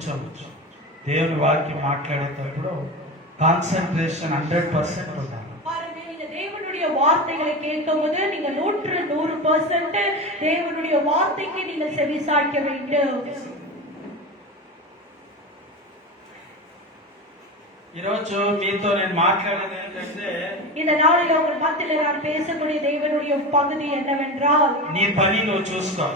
కూర్చోవచ్చు. దేవుని వాక్యం మాట్లాడేటప్పుడు కాన్సన్ట్రేషన్ 100% ఉండాలి. பாருங்க, நீங்க தேவனுடைய வார்த்தைகளை கேட்கும்போது நீங்க 100% தேவனுடைய வார்த்தைக்கு நீங்க செவிசாய்க்க வேண்டும். ఈరోజు మీతో నేను మాట్లాడేది ఏంటంటే, இந்த நாளில் உங்கள் மத்தியில் நான் பேசக்கூடிய தேவனுடைய பகுதி என்னவென்றால், నీ పని నువ్వు చూసుకో.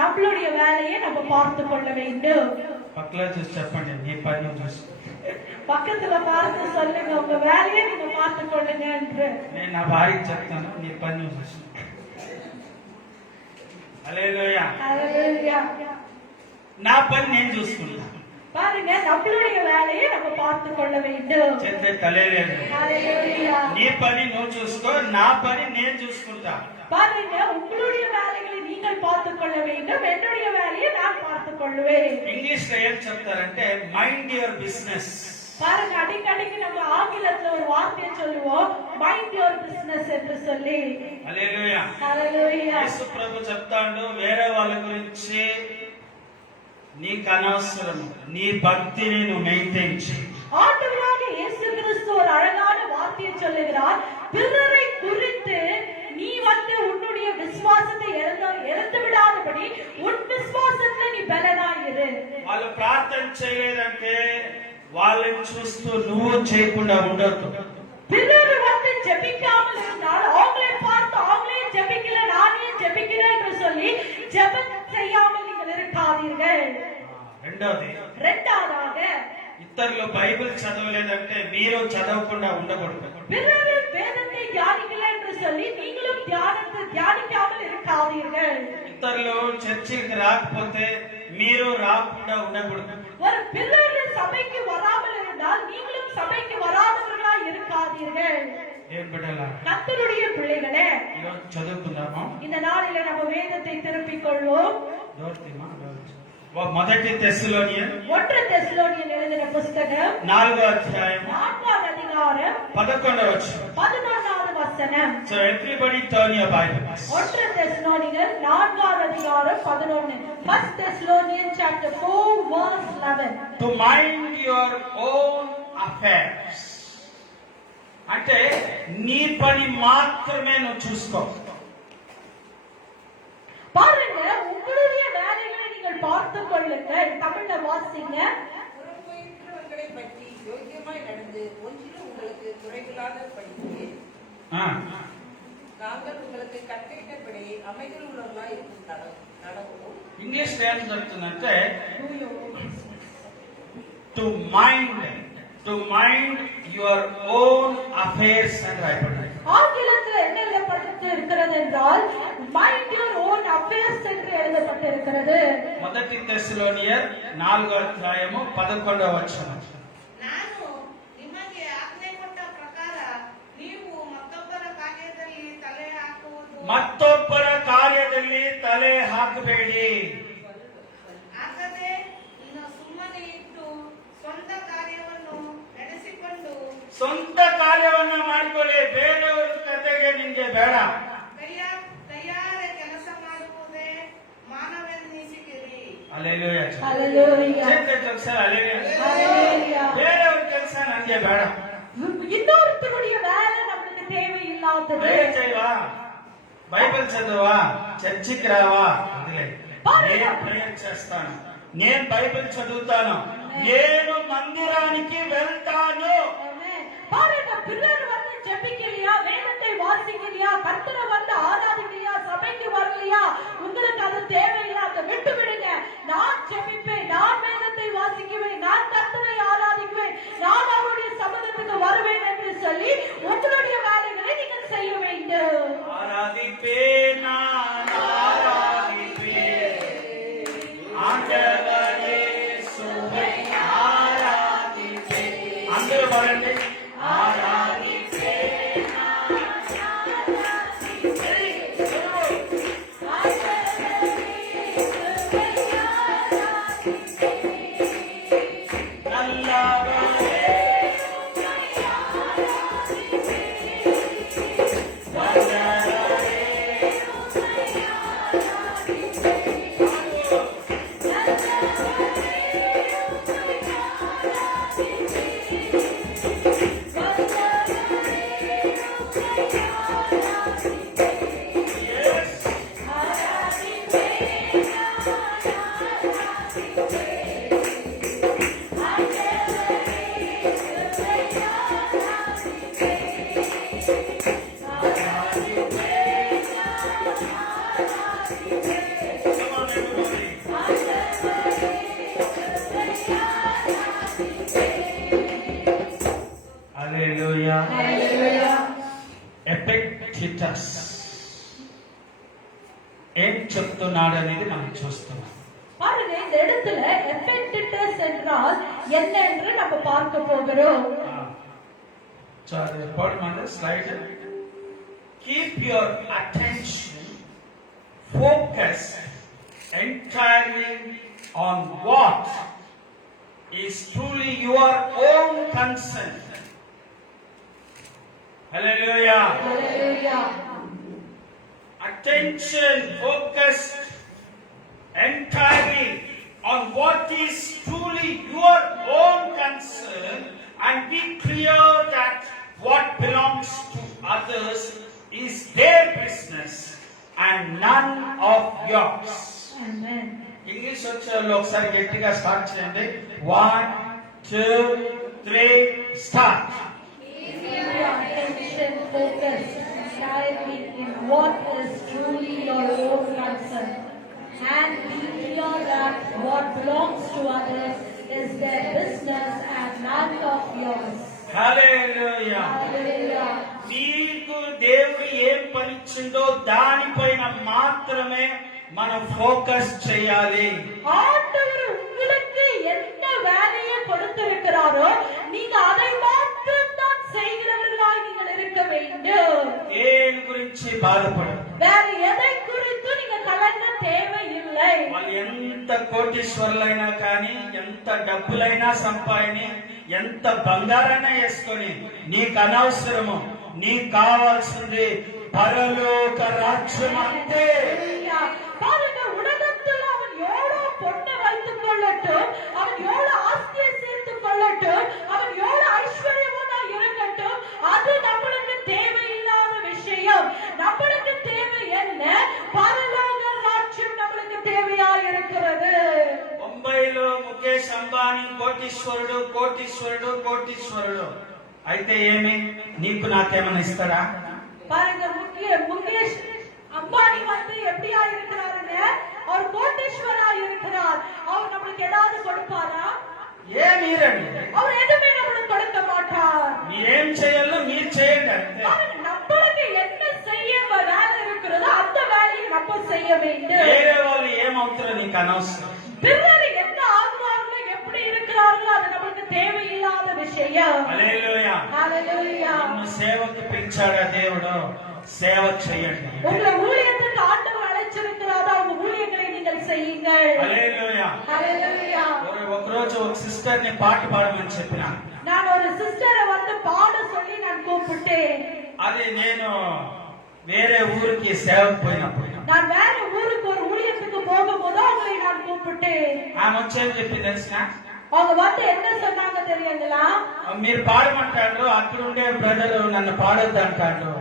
நம்மளுடைய வேலையை நம்ம பார்த்து கொள்ள வேண்டும். పక్కలో చూసి చెప్పండి, నీ పని నువ్వు చూసుకో. பக்கத்துல பார்த்து சொல்லுங்க, உங்க வேலையை நீங்க பார்த்து கொள்ளுங்க என்று. నేను నా భార్యకి చెప్తాను, నీ పని నువ్వు చూసుకో. హల్లెలూయా. ஹல்லேலூயா. నా పని నేను చూసుకుంటా. பாருங்க, நம்மளுடைய வேலையை நம்ம பார்த்து கொள்ள வேண்டும். చేస్తే తలేలేదు. ஹல்லேலூயா. నీ పని నువ్వు చూసుకో, నా పని నేను చూసుకుంటా. பாருங்க, உங்களுடைய வேலைகளை நீங்கள் பார்த்து கொள்ள வேண்டும், என்னுடைய வேலையை நான் பார்த்து கொள்வேன். ఇంగ్లీష్ లో ఏం చెప్తారంటే మైండ్ యువర్ బిజినెస్. பாருங்க, அடிக்கடிக்கு நம்ம ஆங்கிலத்துல ஒரு வார்த்தையை சொல்லுவோம், மைண்ட் யுவர் பிசினஸ் என்று சொல்லி. హల్లెలూయా. ஹல்லேலூயா. యేసు ప్రభు చెప్తాడు, వేరే వాళ్ళ గురించి నీకు అనవసరం, నీ భక్తిని నువ్వు మెయింటైన్ చేయి. ஆண்டவராக இயேசு கிறிஸ்து ஒரு அழகான வார்த்தையை சொல்லுகிறார், பிறரை குறித்து நீ உன்னுடைய விசுவாசத்தை இழந்து விடாதபடி உன் விசுவாசத்துல நீ பலனாயிரு. వాళ్ళు ప్రార్థన చేయలేదంటే వాళ్ళని చూస్తూ నువ్వు చేయకుండా ఉండొద్దు. பிறர் ஜெபிக்காமல் இருந்தால் அவங்களை பார்த்து அவங்களே ஜெபிக்கல நானே ஜெபிக்கிறேன் என்று சொல்லி ஜெபம் செய்யாமல் நீங்கள் இருக்காதீர்கள். రెండవதாக ఇతరులు బైబిల్ చదవలేదంటే మీరు చదవకుండా ఉండకూడదు. பிறர் வேதத்தை தியானிக்கல என்று சொல்லி நீங்களும் தியானிக்காமல் இருக்காதீர்கள். ఇతరులు చర్చికి రాకపోతే మీరు రాకుండా ఉండకూడదు. ஒரு பிறர் சபைக்கு வராமல் இருந்தால் நீங்களும் சபைக்கு வராதவர்களாய் இருக்காதீர்கள். கர்த்தருடைய பிள்ளைகளே, చదువుకుందాము. இந்த நாளிலே நம்ம வேதத்தை திருப்பிக் கொள்வோம். మొదటి తెస్సలోనియన్ 1 தெசலோனியர் எழுதின புத்தகம் 4వ అధ్యాయం 4వ அதிகாரம் 11వ వచనం. 11வது வசனம். So everybody turn your Bibles. 1 தெசலோனியர் 4வது அதிகாரம் 11. 1 Thessalonians chapter 4 verse 11. To mind your own affairs. అంటే నీ పని మాత్రమే నువ్వు చూసుకో. பாருங்க, உங்களுடைய வேலைகளை நீங்கள் பார்த்துக் கொள்ளுங்கள். தமிழ்ல வாசிங்க. புறம்போயிற்றவர்களை பற்றி யோக்கியமாய் நடந்து ஒன்றிலும் உங்களுக்கு குறைவில்லாதபடிக்கு நாங்கள் உங்களுக்கு கற்பித்தபடி அமைதியில் உள்ளவர்களாய் நடக்கவும். ఇంగ్లీష్ లో ఏం చెప్తుందంటే to mind your own affairs అని రాయబడింది. ஆங்கிலத்தில் என்ன எழுதப்பட்டு இருக்கிறது என்றால் மைண்ட் யுவர் ஓன் அஃபேர்ஸ் என்று எழுதப்பட்டிருக்கிறது. మొదటి తెస్సలోనియర్ 4వ అధ్యాయము 11వ వచనం. ನಾನು ನಿಮಗೆ ಆಜ್ಞೆ ಕೊಟ್ಟ ಪ್ರಕಾರ ನೀವು ಮತ್ತೊಬ್ಬರ ಕಾರ್ಯದಲ್ಲಿ ತಲೆ ಹಾಕಬೇಡಿ. ಆಗದೆ ಸುಮ್ಮನೆ ಇದ್ದು ಸ್ವಂತ ಕಾರ್ಯವನ್ನು ನಡೆಸಿಕೊಂಡು ಸ್ವಂತ ಕಾರ್ಯವನ್ನು ಮಾಡಿಕೊಳ್ಳಿ, ಬೇರೆಯವರ ಜೊತೆಗೆ ನಿಮಗೆ ಬೇಡ. ಕೈಯಾರೆ ಕೆಲಸ ಮಾಡುವುದೇ ಮಾನವೆನ್ನಿಸಿದಿರಿ. ಹಲ್ಲೆಲೂಯಾ. ಹಲ್ಲೆಲೂಯಾ. ಹಲ್ಲೆಲೂಯಾ. ಬೇರೆಯವರ ಕೆಲಸ ನನಗೆ ಬೇಡ. இன்னொருத்தருடைய வேலை நமக்கு தேவையில்லாதது. ప్రేయర్ చేయవా, బైబిల్ చదవా, చర్చికి రావా, నేను ప్రేయర్ చేస్తాను, నేను బైబిల్ చదువుతాను, నేను మందిరానికి వెళ్తాను. பாருங்க, பிறர் வந்து ஜெபிக்கலையா, வேதத்தை வாசிக்கலையா, கர்த்தரை வந்து ஆராதிக்கலையா, சபைக்கு வரலையா, உங்களுக்கு அது தேவையில்லாத விட்டு விடுங்க. நான் ஜெபிப்பேன், நான் வேதத்தை வாசிக்குவேன், நான் கர்த்தரை ஆராதிக்குவேன், நான் அவருடைய சமூகத்துக்கு வருவேன் என்று சொல்லி உங்களுடைய வேலைகளை நீங்கள் செய்ய வேண்டும். ஆராதிப்பேன், நான் ஆராதிப்பேன், ஆண்டவரே இயேசுவை ஆராதிப்பேன். అందరూ பாருங்க, ஆராதிப்பேன், ஆண்டவரே இயேசுவை ஆராதிப்பேன். హల్లెలూయా. ఎపిక్టెటస్ ఏం చెప్తున్నాడు అనేది మనం చూస్తున్నాం. பாருங்க, இந்த இடத்துல எபெக்டஸ் என்றால் என்ன என்று நம்ம பார்க்க போகிறோம். So the bottom on the slide, keep your attention focused entirely on what is truly your own concern. Hallelujah. Hallelujah. Attention focused entirely on what is truly your own concern, and be clear that what belongs to others is their business and none of yours. Amen. English వచ్చే వాళ్ళు ఒకసారి గట్టిగా start చేయండి. 1 2 3 start. Keep your attention focused entirely in what is truly your own concern, and be clear that what belongs to others is their business and none of yours. Hallelujah. Hallelujah. మీకు దేవుడు ఏం పనిచ్చిందో దానిపైన మాత్రమే మనం focus చేయాలి. ஆண்டவர் உங்களுக்கு என்ன வேலையை கொடுத்திருக்கிறாரோ நீங்க அதை மாத்திரம் தான் செய்கிறவர்களாய் நீங்கள் இருக்க வேண்டும். దేని గురించి బాధపడదు. வேற எதை குறித்து நீங்க கலங்க தேவையில்லை. వాళ్ళు ఎంత కోటీశ్వరులైనా కానీ, ఎంత డబ్బులైనా సంపాదిని, ఎంత బంగారైనా వేసుకొని నీకు అనవసరము. నీకు కావాల్సింది పరలోక రాజ్యం అంతే. பாருங்க, உலகத்தில் அவன் எவ்வளவு பொண்ணை வைத்துக் கொள்ளட்டும், அவன் எவ்வளவு ஆஸ்தியை சேர்த்துக் கொள்ளட்டும், அவன் எவ்வளவு ஐஸ்வர்யவனா இருக்கட்டும், அது நம்மளுக்கு தேவையில்லாத விஷயம். நம்மளுக்கு தேவை என்ன? பரலோக ராஜ்யம் நம்மளுக்கு தேவையா இருக்கிறது. ముంబైలో ముఖేష్ అంబానీ కోటీశ్వరుడు కోటీశ్వరుడు కోటీశ్వరుడు అయితే ఏమి, నీకు నాకేమైనా ఇస్తాడా? பாருங்க, முகேஷ் அம்பானி வந்து எப்படியா இருக்கிறாருங்க? அவர் கோட்டீஸ்வரா இருக்கிறார். அவர் நம்மளுக்கு ஏதாவது கொடுப்பாரா? మీరండి, அவர் எதுவுமே நம்மளுக்கு கொடுக்க மாட்டார். మీరేం చేయాలో మీరు చేయండి అంతే. நம்மளுக்கு என்ன செய்ய வேலை இருக்கிறதோ அந்த வேலையை நம்ம செய்ய வேண்டும். వేరే వాళ్ళు ఏమవుతారో నీకు అనవసరం. பிறர் என்ன ஆகுவார்களோ, எப்படி இருக்கிறார்களோ அது நமக்கு தேவையில்லாத விஷயம். హల్లెలూయా. ஹalleluya. నిన్ను సేవకు పిలిచాడా దేవుడు? సేవ చేయండి. உங்களை ஊழியத்துக்கு ஆண்டவர் அழைச்சிருக்கிறாரா? உங்க ஊழியங்களை நீங்கள் செய்யுங்கள். హల్లెలూయా. ஹalleluya. ఒకరోజు ఒక సిస్టర్ ని పాట పాడమని చెప్పిన. நான் ஒரு சிஸ்டரை வந்து பாட சொல்லி நான் கூப்பிட்டேன். అది నేను వేరే ఊరికి సేవకు పోయినప్పుడు நான் வேற ஊருக்கு ஒரு ஊழியத்துக்கு போகும்போது அவங்களை நான் கூப்பிட்டேன். ఆమె వచ్చేది చెప్పింది తెలిసిన, அவங்க வந்து என்ன சொன்னாங்க தெரியுங்களா? మీరు పాడమంటాడు, అక్కడ ఉండే బ్రదర్ నన్ను పాడొద్దు అంటాడు.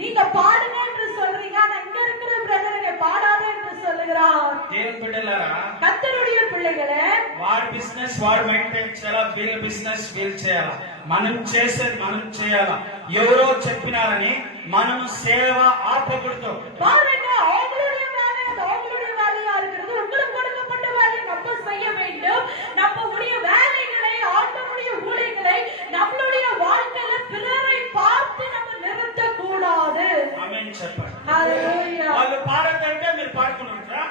நீங்க பாடுங்க என்று சொல்றீங்க, ஆனா இங்க இருக்கிற பிரதருங்க பாடாத என்று சொல்லுகிறார். దేవుని బిడ్డలారా, கர்த்தருடைய பிள்ளைகளே, వాడి బిజినెస్ వాడు మెయింటైన్ చేయాలా, వీళ్ళ బిజినెస్ వీళ్ళు చేయాలా. మనం చేసేది మనం చేయాలా. ఎవరో చెప్పినారని మనం సేవ ఆపకూడదు. பாருங்க, அவங்களுடைய வேலை அது அவங்களுடைய வேலையா இருக்கிறது. உங்களுக்கு கொடுக்கப்பட்ட வேலையை நம்ம செய்ய வேண்டும். நம்முடைய வேலைகளை, ஆண்டவருடைய ஊழியங்களை நம்மளுடைய வாழ்க்கையில பிறரை பார்த்து நம்ம நிறுத்த கூடாது. ఆమేన్ చెప్పండి. ஹalleluya. వాళ్ళు పాడదంటే మీరు పాడుకుంటారా?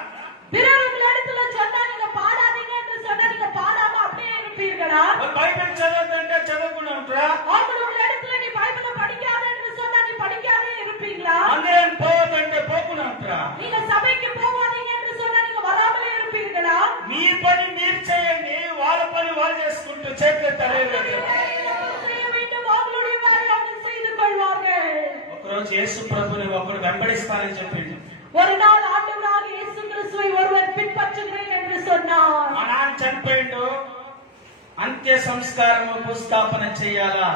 பிறர் உங்களிடத்துல சொன்னா நீங்க பாடாதீங்க என்று சொன்னா நீங்க பாடாம அப்படியே இருப்பீர்களா? వాళ్ళు బైబిల్ చదవదంటే చదవకుండా ఉంటారా? அவங்களுடைய இடத்துல நீ பைபிளை படிக்காத என்று சொன்னா நீ படிக்காதே இருப்பீங்களா? మందిరం పోవదంటే పోకుండా ఉంటారా? நீங்க சபைக்கு போகாதீங்க என்று சொன்னா நீங்க வராமலே இருப்பீர்களா? మీ పని మీరు చేయండి, వాళ్ళ పని వాళ్ళు చేసుకుంటూ చేతులు తలేదు. செய்ய வேண்டும், அவங்களுடைய வேலையை அவங்க செய்து கொள்வார்கள். ఒకరోజు యేసు ప్రభుని ఒకడు వెంబడిస్తానని చెప్పిండు. ஒரு நாள் ஆண்டவராக இயேசு கிறிஸ்துவை ஒருவர் பின்பற்றுகிறேன் என்று சொன்னார். మా నాన్న చనిపోయిండు, అంత్య సంస్కారము భూస్థాపన చేయాలా,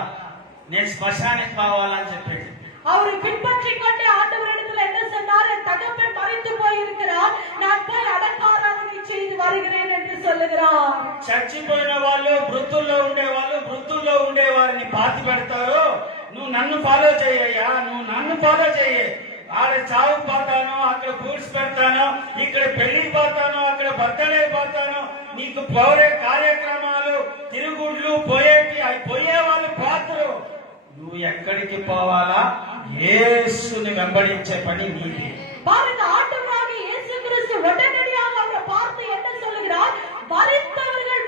నేను శ్మశానికి కావాలని చెప్పిండు. அவரை பின்பற்றிக் கொண்டே ஆண்டவரிடத்தில் என்ன சொன்னார்? என் தகப்பன் மறைத்து போயிருக்கிறார், நான் போய் அடக்காராதனை செய்து வருகிறேன் என்று சொல்லுகிறார். చచ్చిపోయిన వాళ్ళు వృద్ధుల్లో ఉండేవాళ్ళు వృద్ధుల్లో ఉండే వారిని పాతి పెడతారు. నువ్వు నన్ను ఫాలో చేయయ్యా, నువ్వు నన్ను ఫాలో చేయ. ఆడ చావుకు పోతాను, అక్కడ ఫ్రూట్స్ పెడతాను, ఇక్కడ పెళ్లికి పోతాను, అక్కడ బర్త్డే పోతాను, నీకు పోరే కార్యక్రమాలు తిరుగుళ్ళు పోయేటి అవి పోయే వాళ్ళు పోతారు. నువ్వు ఎక్కడికి పోవాలా? యేసుని వెంబడించే పని నీది. பாருங்க, ஆண்டவராகிய இயேசு கிறிஸ்து உடனடியாக அவரை பார்த்து என்ன சொல்லுகிறார்? மரித்தவர்களை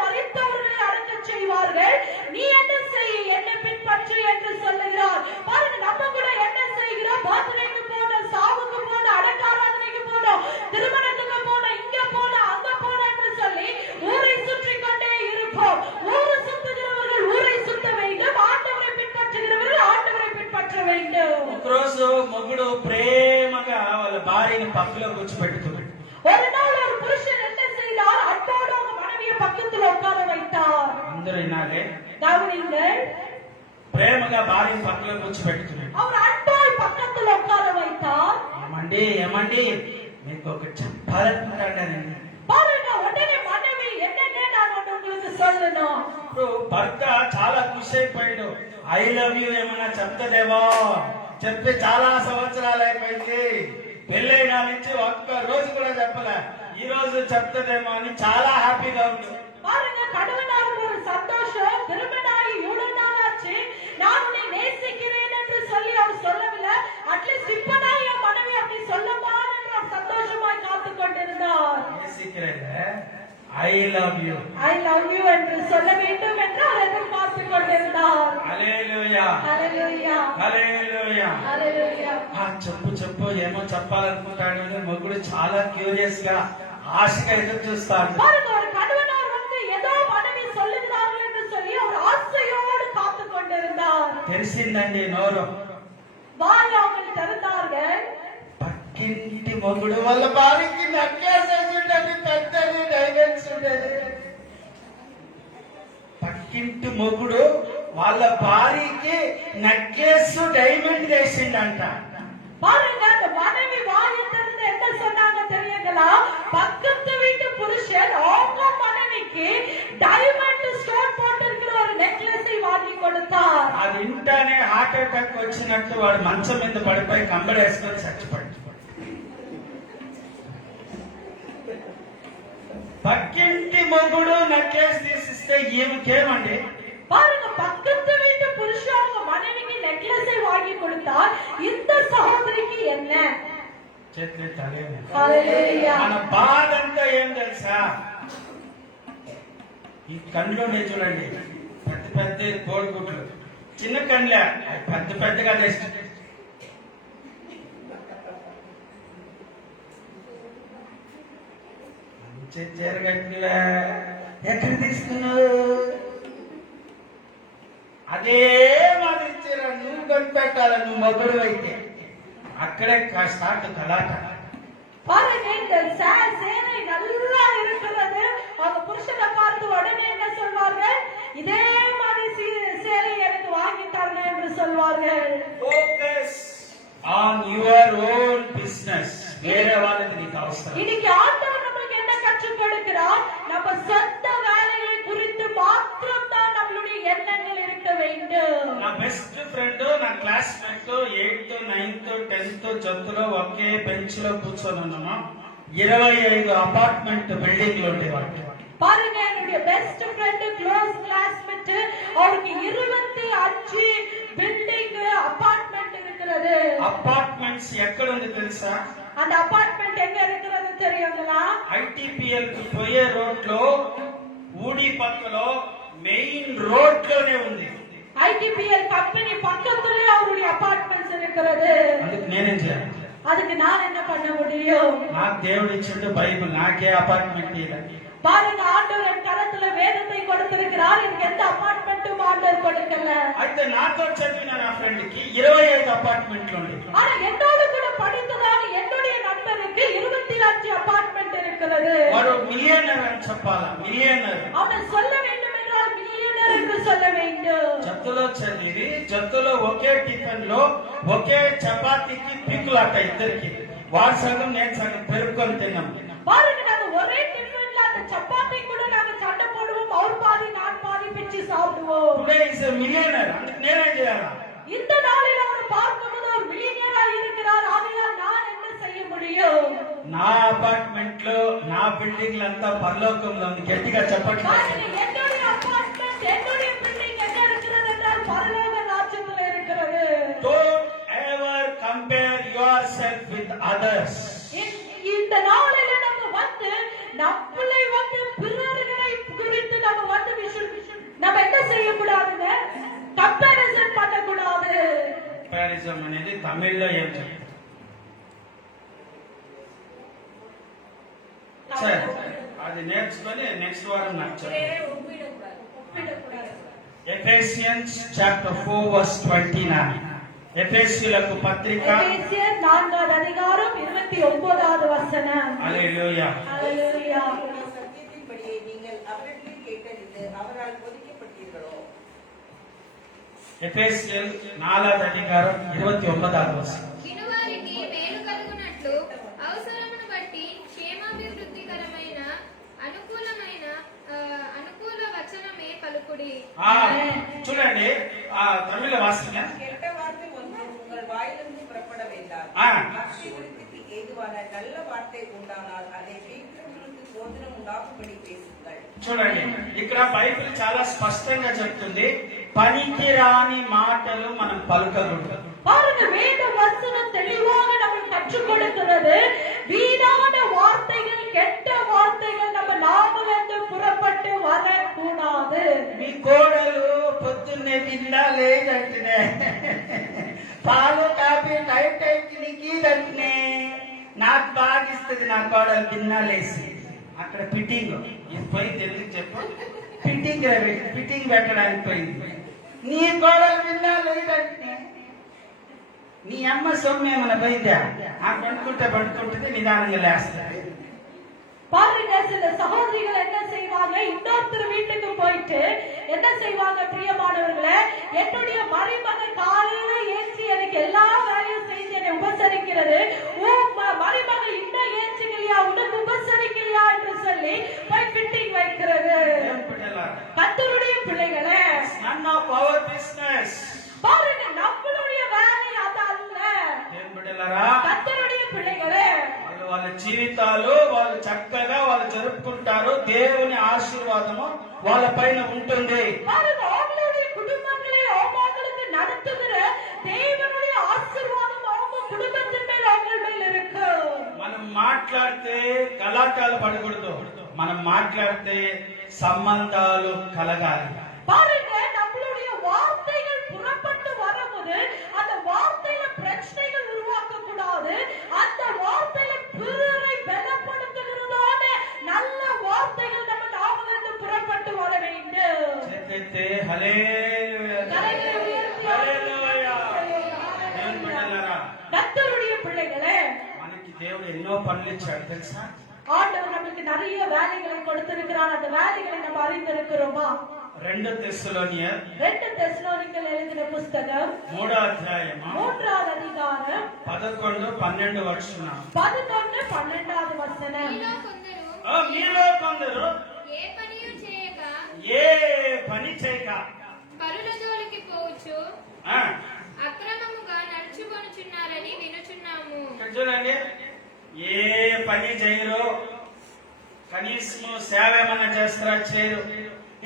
அடக்கச் செய்வார்கள், நீ என்ன செய், என்னை பின்பற்று என்று சொல்லுகிறார். பாருங்க, நம்ம கூட என்ன செய்கிறோம்? பர்த்டேக்கு போனோம், சாவுக்கு போனோம், அடக்காராதனைக்கு போனோம், திருமணத்துக்கு போனோம், இங்க போனோம், அங்க போனோம் என்று சொல்லி ஊரை சுற்றி கொண்டே இருப்போம். ஊரை சுத்துகிறவர்கள் ஊரை சுத்த வேண்டும், ஆண்டவரை பின்பற்றுகிறவர்கள் ஆண்டவரை பின்பற்ற வேண்டும். ఒకరోజు మొగుడు ప్రేమగా వాళ్ళ భార్యని పక్కలో కూర్చోబెట్టుకున్నాడు. ஒரு நாள் ஒரு புருஷன் என்ன செய்தார்? அன்போடு அவங்க மனைவியை பக்கத்துல உட்கார வைத்தார். అందరూ వినాలి. கவனிங்கள், ప్రేమగా భార్యని పక్కలో కూర్చోబెట్టుకున్నాడు. அவர் அன்பாய் பக்கத்துல உட்கார வைத்தார். ఏమండి మీకు ఒక చెప్పాలనుకుంటానండి. பாருங்க, உடனே மனைவி, என்னங்க நான் ஒண்ணு உங்களுக்கு சொல்லணும். ఇప్పుడు భర్త చాలా ఖుషి అయిపోయాడు. ఐ లవ్ యూ ఏమన్నా చెప్తాదేమో, చెప్పి చాలా సంవత్సరాలు అయిపోయింది, పెళ్ళైన నుంచి ఒక్క రోజు కూడా చెప్పలే, ఈ రోజు చెప్తాదేమో అని చాలా హ్యాపీగా ఉంది. பாருங்க, கணவனாருக்கு ஒரு சந்தோஷம், திருமணமாகி இவ்வளவு நாள் ஆச்சு, நான் உன்னை நேசிக்கிறேன் என்று சொல்லி அவர் சொல்லவில்லை. அட்லீஸ்ட் இப்பதான் என் மனைவி அப்படி சொல்லமா என்று அவர் சந்தோஷமாய் காத்து கொண்டிருந்தார். ஐ லவ் யூ என்று சொல்ல வேண்டும் என்று அவர் எதிர்பார்த்து கொண்டிருந்தார். హల్లెలూయా హల్లెలూయా హల్లెలూయా. హల్లెలూయా. చెప్పు ఏమో చెప్పాలనుకుంటాడు అని మొగుడు చాలా క్యూరియస్ గా ఆశగా ఎదురు చూస్తాడు. பாருங்க, ஒரு கணவனார் வந்து ஏதோ மனைவி சொல்லுகிறார்கள் என்று சொல்லி அவர் ஆசையோடு காத்து கொண்டிருந்தார். తెలిసిందండి నోరు. வாய் அவங்க திறந்தார்கள். పక్కింటి మొగుడు వాళ్ళ భార్యకి నక్కేసేసిండని పెద్దది డైవర్స్ ఉండేది. పక్కింటి మొగుడు వాళ్ళ భార్యకి నెక్లెస్ డైమండ్ వేసిండంట. பாருங்க, அந்த மனைவி வாயை திறந்து என்ன சொன்னாங்க தெரியுங்களா? பக்கத்து வீட்டு புருஷன் அவங்க மனைவிக்கு டைமண்ட் ஸ்டோன் போட்டிருக்கிற ஒரு நெக்லஸை வாங்கி கொடுத்தார். అది ఇంటానే హార్ట్ అటాక్ వచ్చినట్టు వాడు మంచం మీద పడిపోయి కంబడేసుకొని చచ్చిపోయాడు. పక్కింటి మొగుడు నెక్లెస్ తీసిస్తే ఈమెకేమండి? பாருங்க, பக்கத்து வீட்டு புருஷன் அவங்க மனைவிக்கு நெக்லஸை வாங்கி கொடுத்தார். இந்த சகோதரிக்கு என்ன? చేతులు తలేము. ஹல்லேலூயா. మన బాధ అంతా ఏం తెలుసా? ఈ కళ్ళునే చూడండి, పెద్ద పెద్ద కోడిగుడ్లు, చిన్న కళ్ళే పెద్ద పెద్దగా తెచ్చి చీర కట్టిలా ఎక్కడ తీసుకున్నావు? అదే మాది చీర నువ్వు కనిపెట్టాల, నువ్వు మొదలు అయితే అక్కడే స్టార్ట్ కలాట. பாருங்க, இந்த சேனை நல்லா இருக்கிறது. அவங்க புருஷனை பார்த்து உடனே என்ன சொல்வார்கள்? இதே மாதிரி சேலை எனக்கு வாங்கி தரணும் என்று சொல்வார்கள். Focus on your own business. వేరే వాళ్ళకి నీకు అవసరం. இன்னைக்கு ஆண்டவர் நமக்கு என்ன கற்றுக் கொடுக்கிறார்? நம்ம சொந்த வேலைகளை குறித்து மாத்திரம் தான் நம்மளுடைய எண்ணங்கள் இருக்க வேண்டும். నా బెస్ట్ ఫ్రెండ్, నా క్లాస్మేట్ 8th 9th 10th జొత్తులో ఒకే బెంచ్ లో కూర్చొని ఉన్నాము. 25 అపార్ట్మెంట్ బిల్డింగ్లు ఉండేవాడు. பாருங்க, என்னுடைய பெஸ்ட் ஃப்ரெண்ட், க்ளோஸ் கிளாஸ்மேட், அவருக்கு 25 பில்டிங் அபார்ட்மெண்ட் இருக்கிறது. అపార్ట్మెంట్స్ ఎక్కడ ఉంది తెలుసా? அந்த அபார்ட்மெண்ட் எங்க இருக்கிறது தெரியுங்களா? ఐటీపీఎల్ కి పోయే రోడ్ లో ఊడి పక్కలో మెయిన్ రోడ్ లోనే ఉంది. ஐடிபிஎல் கம்பெனி பக்கத்துல அவருடைய அபார்ட்மெண்ட்ஸ் இருக்கிறது. అందుకు నేనేం చేయాలి? அதுக்கு நான் என்ன பண்ண முடியும்? నాకు దేవుడు ఇచ్చిండు బైబిల్, నాకే అపార్ట్మెంట్ ఇలా. பாருங்க, ஆண்டவர் என் கரத்துல வேதத்தை கொடுத்திருக்கிறார். எனக்கு எந்த அபார்ட்மெண்ட்டும் ஆண்டவர் கொடுக்கல. అయితే నాతో చదివిన నా ఫ్రెండ్ కి 25 అపార్ట్మెంట్లు ఉంది. ஆனா என்னோடு கூட படித்ததான என்னுடைய நண்பருக்கு 25 அபார்ட்மெண்ட் இருக்கிறது. వాడు మిలియనర్ అని చెప్పాలా? మిలియనర్. அவனை சொல்ல வேண்டும் என்றால் மில்லியனர் என்று சொல்ல வேண்டும். జత్తులో చదివి జత్తులో ఒకే టిఫిన్ లో ఒకే చపాతీకి పీకులాట ఇద్దరికి. వాడు సగం నేను సగం పెరుక్కొని తిన్నాం. பாருங்க, நாங்க ஒரே டிஃபன்ல அந்த சப்பாத்தி கூட நாங்க சண்டை போடுவோம். அவர் பாதி நான் பாதி பிச்சு சாப்பிடுவோம். Today is a millionaire. అందుకు నేనేం చేయాలా? இந்த நாளில் அவர் பார்க்கும்போது ஒரு மில்லியனரா இருக்கிறார். ஆகையால் நான் என்ன செய்ய முடியும்? నా అపార్ట్మెంట్ లో నా బిల్డింగ్లంతా పరలోకంలో ఉంది. గట్టిగా చెప్పట్లేదు. பாருங்க, என்னுடைய அபார்ட்மெண்ட், என்னுடைய பில்டிங் எங்க இருக்கிறது என்றால் பரலோக ராஜ்யத்தில் இருக்கிறது. Don't ever compare yourself with others. இந்த நாளில நம்ம வந்து நம்மளை வந்து பிறர்களை குறித்து நம்ம வந்து நம்ம என்ன செய்யக்கூடாதுங்க, கம்பேரிசன் பண்ணக்கூடாது. కంపారిజం అనేది తమిళ్లో ఏం చెప్తారు? సరే, అది నేర్చుకొని నెక్స్ట్ వారం నాకు చెప్పండి. ஒப்பிடக்கூடாது. Ephesians chapter 4 verse 29. ఎఫెసీయులకు పత్రిక எபேசியர் 4வது அதிகாரம் 29வது வசனம். హల్లెలూయా. ஹல்லேலூயா. உங்களுடைய சத்தியத்தின்படியே நீங்கள் அவரிடத்தில் கேட்டறிந்து அவரால் போதிக்கப்பட்டீர்களோ. ఎఫెసీయులు 4వ అధికారం 29వ వచనం. వినువారికి మేలు కలుగునట్లు అవసరమును బట్టి క్షేమాభివృద్ధికరమైన అనుకూల వచనమే పలుకుడి. చూడండి, తమిళ వాసన கெட்ட வார்த்தை ஒன்று உங்கள் வாயிலிருந்து புறப்பட வேண்டாம். ஆ. அபிவிருத்திக்கு ஏதுவான நல்ல வார்த்தை உண்டானால் அதை கேட்கிறவர்களுக்கு போதனம் உண்டாகும்படி பேசுங்கள். చూడండి, ఇక్కడ బైబిల్ చాలా స్పష్టంగా చెప్తుంది, పనికిరాని మాటలు మనం పలుకకూడదు. பாருங்க, வேத வசனம் தெளிவாக நமக்கு கற்றுக் கொடுக்கிறது. வீணான வார்த்தைகள், கெட்ட வார்த்தைகள் நம்ம நாவிலிருந்து புறப்பட்டு வரக்கூடாது. మీ కోడలు పొద్దున్నే తిందా లేదంటే పాలు కాఫీ టైం టైంకి నీకు ఇదంటే నాకు బాగా ఇస్తుంది. నా కోడలు తిన్నాలేసి అక్కడ ఫిట్టింగ్ ఇది పోయింది. ఎందుకు చెప్పు, ఫిట్టింగ్ పెట్టడానికి పోయింది. నీ కోడలు తిన్నా లేదంటే నీ అమ్మ సొమ్ము ఏమైనా పోయిందా? ఆ పడుకుంటే నిదానంగా లేస్తుంది. பாருங்க, சில சகோதரிகள் என்ன செய்வாங்க, இன்னொருத்தர் வீட்டுக்கு போயிட்டு என்ன செய்வாங்க, பிரியமானவர்களே, என்னுடைய மருமகன் காலையில ஏற்றி எனக்கு எல்லா வேலையும் செய்து என்னை உபசரிக்கிறது, மருமகள் இன்னும் ஏற்றுக்கலையா, உனக்கு உபசரிக்கலையா என்று சொல்லி போய் ஃபிட்டிங் வைக்கிறது. கர்த்தருடைய பிள்ளைகளே, none of our business. பாருங்க, நம்மளுடைய வேலை அது அல்ல. கர்த்தருடைய பிள்ளைகளே, వాళ్ళ జీవితాలు వాళ్ళు చక్కగా వాళ్ళు జరుపుకుంటారు. దేవుని ఆశీర్వాదము వాళ్ళ పైన ఉంటుంది. பாருங்க, அவங்களுடைய குடும்பங்களை அவங்களுக்கு நடத்துகிற தேவனுடைய ஆசீர்வாதம் அவங்க குடும்பத்தின் மேல் அவங்க மேல் இருக்கு. మనం మాట్లాడితే గలాటాలు పడకూడదు. మనం మాట్లాడితే సంబంధాలు కలగాలి. பாருங்க, நம்மளுடைய வார்த்தைகள் புறப்பட்டு வரும்போது அந்த வார்த்தையில பிரச்சனைகள் உருவாக்க கூடாது. அந்த வார்த்தையில பிறரை பலப்படுத்துகிறதான நல்ல வார்த்தைகள் நம்ம நாவிலிருந்து புறப்பட்டு வர வேண்டும். చేతైతే హల్లెలూయా. கரங்களை உயர்த்தி హల్లెలూయా. దేవుని బిడ్డలారా, கர்த்தருடைய பிள்ளைகளே, మనకి దేవుడు ఎన్నో పనులు ఇచ్చాడు తెలుసా? ஆண்டவர் நமக்கு நிறைய வேலைகளை கொடுத்திருக்கிறார். அந்த வேலைகளை நம்ம அறிந்திருக்கிறோமா? 2 தெசலோனியர் 2 தெசலோனிக்கேயர் எழுதின புத்தகம் 3వ అధ్యాయము 3வது அதிகாரம் 11, 12 వచనం. 11, 12வது வசனம். మీలో కొందరు మీలో కొందరు ఏ పనియు చేయక ఏ పని చేయక పరుల జోలికి పోవచ్చు ఆ, అక్రమముగా నడుచుకొనుచున్నారని వినుచున్నాము. ఇక్కడ చూడండి, ఏ పని చేయరు, కనీసం సేవ ఏమన్నా చేస్తారా? చేయరు.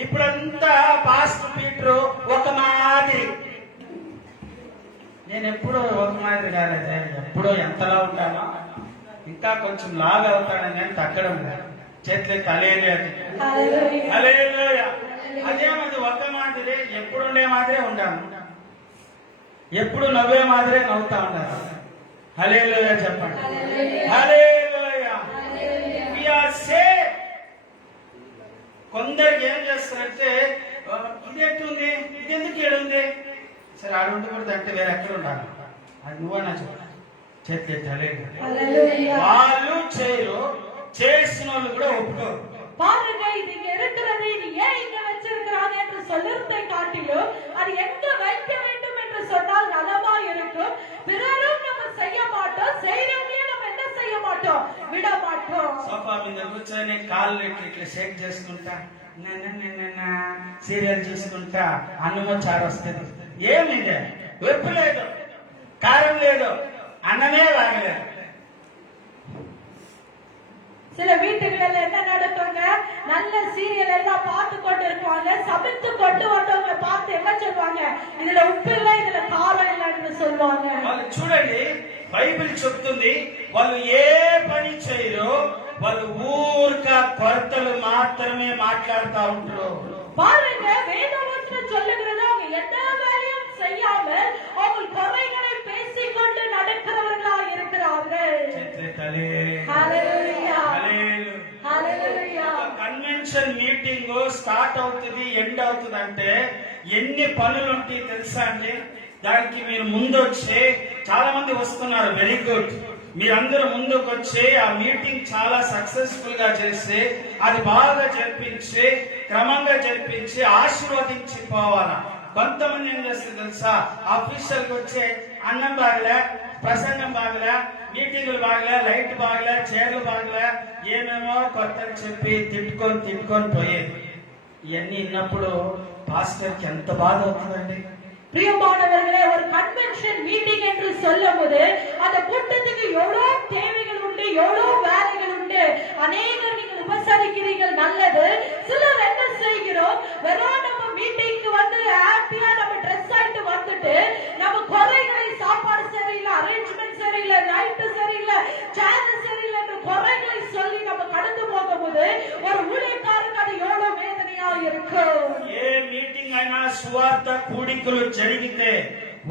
ఇప్పుడంతా పాస్టర్ పీటర్ ఒక మాదిరి. నేను ఎప్పుడూ ఒక మాదిరి కాలేదు, ఎప్పుడో ఎంతలా ఉంటానో ఇంకా కొంచెం లాగా అవుతానని కానీ తగ్గడం లేదు. చేతులకి అలేలేదు. హల్లెలూయా. హల్లెలూయా. అదేమది ఒక మాదిరి, ఎప్పుడు ఉండే మాదిరే ఉంటాను, ఎప్పుడు నవ్వే మాదిరే నవ్వుతా ఉంటాను. హల్లెలూయా చెప్పండి. హల్లెలూయా. We are saved. కొందరికి ఏం చేస్తారంటే, ఇది ఎట్లుంది, ఇది ఎందుకు ఏడుంది, సరే ఆడు ఉండకూడదు అంటే వేరే ఎక్కడ ఉండాలి, అది నువ్వన్నా చెప్ప చేతి హల్లెలూయా. వాళ్ళు చేయరు, చేసిన వాళ్ళు కూడా ఒప్పుకోరు. பாருங்க, இது இங்க இருக்கிறது, இது ஏன் இங்க வச்சிருக்கிறாங்க என்று சொல்லுறதை காட்டிலும் அது எங்க வைக்க வேண்டும் என்று சொன்னால் நலமா இருக்கும். பிறரும் நம்ம செய்ய மாட்டோம், செய்யறவங்களையும் நம்ம என்ன செய்ய మాటం విడ మాటం. సోఫా మీద కూర్చొని కాళ్ళు ఇట్లా షేక్ చేసుకుంటా సీరియల్ చూసుకుంటా అన్నమో చారు వస్తుంది. ఏమిది, ఉప్పు లేదు, కారం లేదు, అన్నమే వాగలేదు. சில வீட்டுகள்ல என்ன நடக்குங்க, நல்ல சீரியல் எல்லாம் பார்த்து கொண்டு இருப்பாங்க, சமைத்து கொண்டு வந்தவங்க பார்த்து என்ன சொல்லுவாங்க, இதுல உப்பு இல்லை, இதுல காரம் இல்லைன்னு சொல்லுவாங்க. వాళ్ళు చూడండి, బైబిల్ చెప్తుంది వాళ్ళు ఏ పని చేయరు, వాళ్ళు ఊరిక కొరతలు మాత్రమే మాట్లాడుతూ ఉంటారు. பாருங்க, வேதவசனம் சொல்லுகிறது அவங்க எந்த வேலையும் செய்யாமல் அவங்க குறைகளை பேசிக்கொண்டு நடக்கிறவர்களா இருக்கிறார்கள். ஹalleluya, హల్లెలూయా. కన్వెన్షన్ మీటింగ్ స్టార్ట్ అవుతుంది, ఎండ్ అవుతుంది అంటే ఎన్ని పనులు ఉంటాయి తెలుసా అండి? దానికి మీరు ముందు వచ్చి, చాలా మంది వస్తున్నారు, వెరీ గుడ్. మీరందరూ ముందుకు వచ్చి ఆ మీటింగ్ చాలా సక్సెస్ఫుల్ గా చేసి అది బాగా జరిపించి క్రమంగా జరిపించి ఆశీర్వదించి పోవాలా. కొంతమంది ఏం చేస్తారు తెలుసా, ఆఫీషియల్ కి వచ్చి అన్నం బాగలే, ప్రసంగం బాగలే, మీటింగులు బాగలే, లైట్ బాగలే, చైర్లు బాగలే, ఏమేమో కొత్తలు చెప్పి తిట్టుకొని పోయేది. ఇవన్నీ విన్నప్పుడు పాస్టర్కి ఎంత బాధ అవుతుందండి. பிரியமானவர்களே, ஒரு கன்வென்ஷன் மீட்டிங் என்று சொல்லும் போது அந்த கூட்டத்துக்கு எவ்வளவு தேவைகள் உண்டு, எவ்வளவு வேலைகள் உண்டு. அநேகர் நீங்கள் உபசரிக்கிறீர்கள், நல்லது. சிலர் என்ன செய்கிறோம், வெறும் நம்ம மீட்டிங்க்கு வந்து ஹாப்பியா நம்ம ட்ரெஸ் ஆயிட்டு வந்துட்டு நம்ம குறைகளை, சாப்பாடு சரியில்லை, அரேஞ்ச்மெண்ட் சரியில்லை, லைட் சரியில்லை, சேர் சரியில்லை என்று குறைகளை சொல்லி நம்ம கடந்து போகும்போது ஒரு ஊழியக்காரருக்கு அது எவ்வளவு வேதனையா இருக்கும். ఏ మీటింగ్ అయినా సువార్త కూడికలు జరిగితే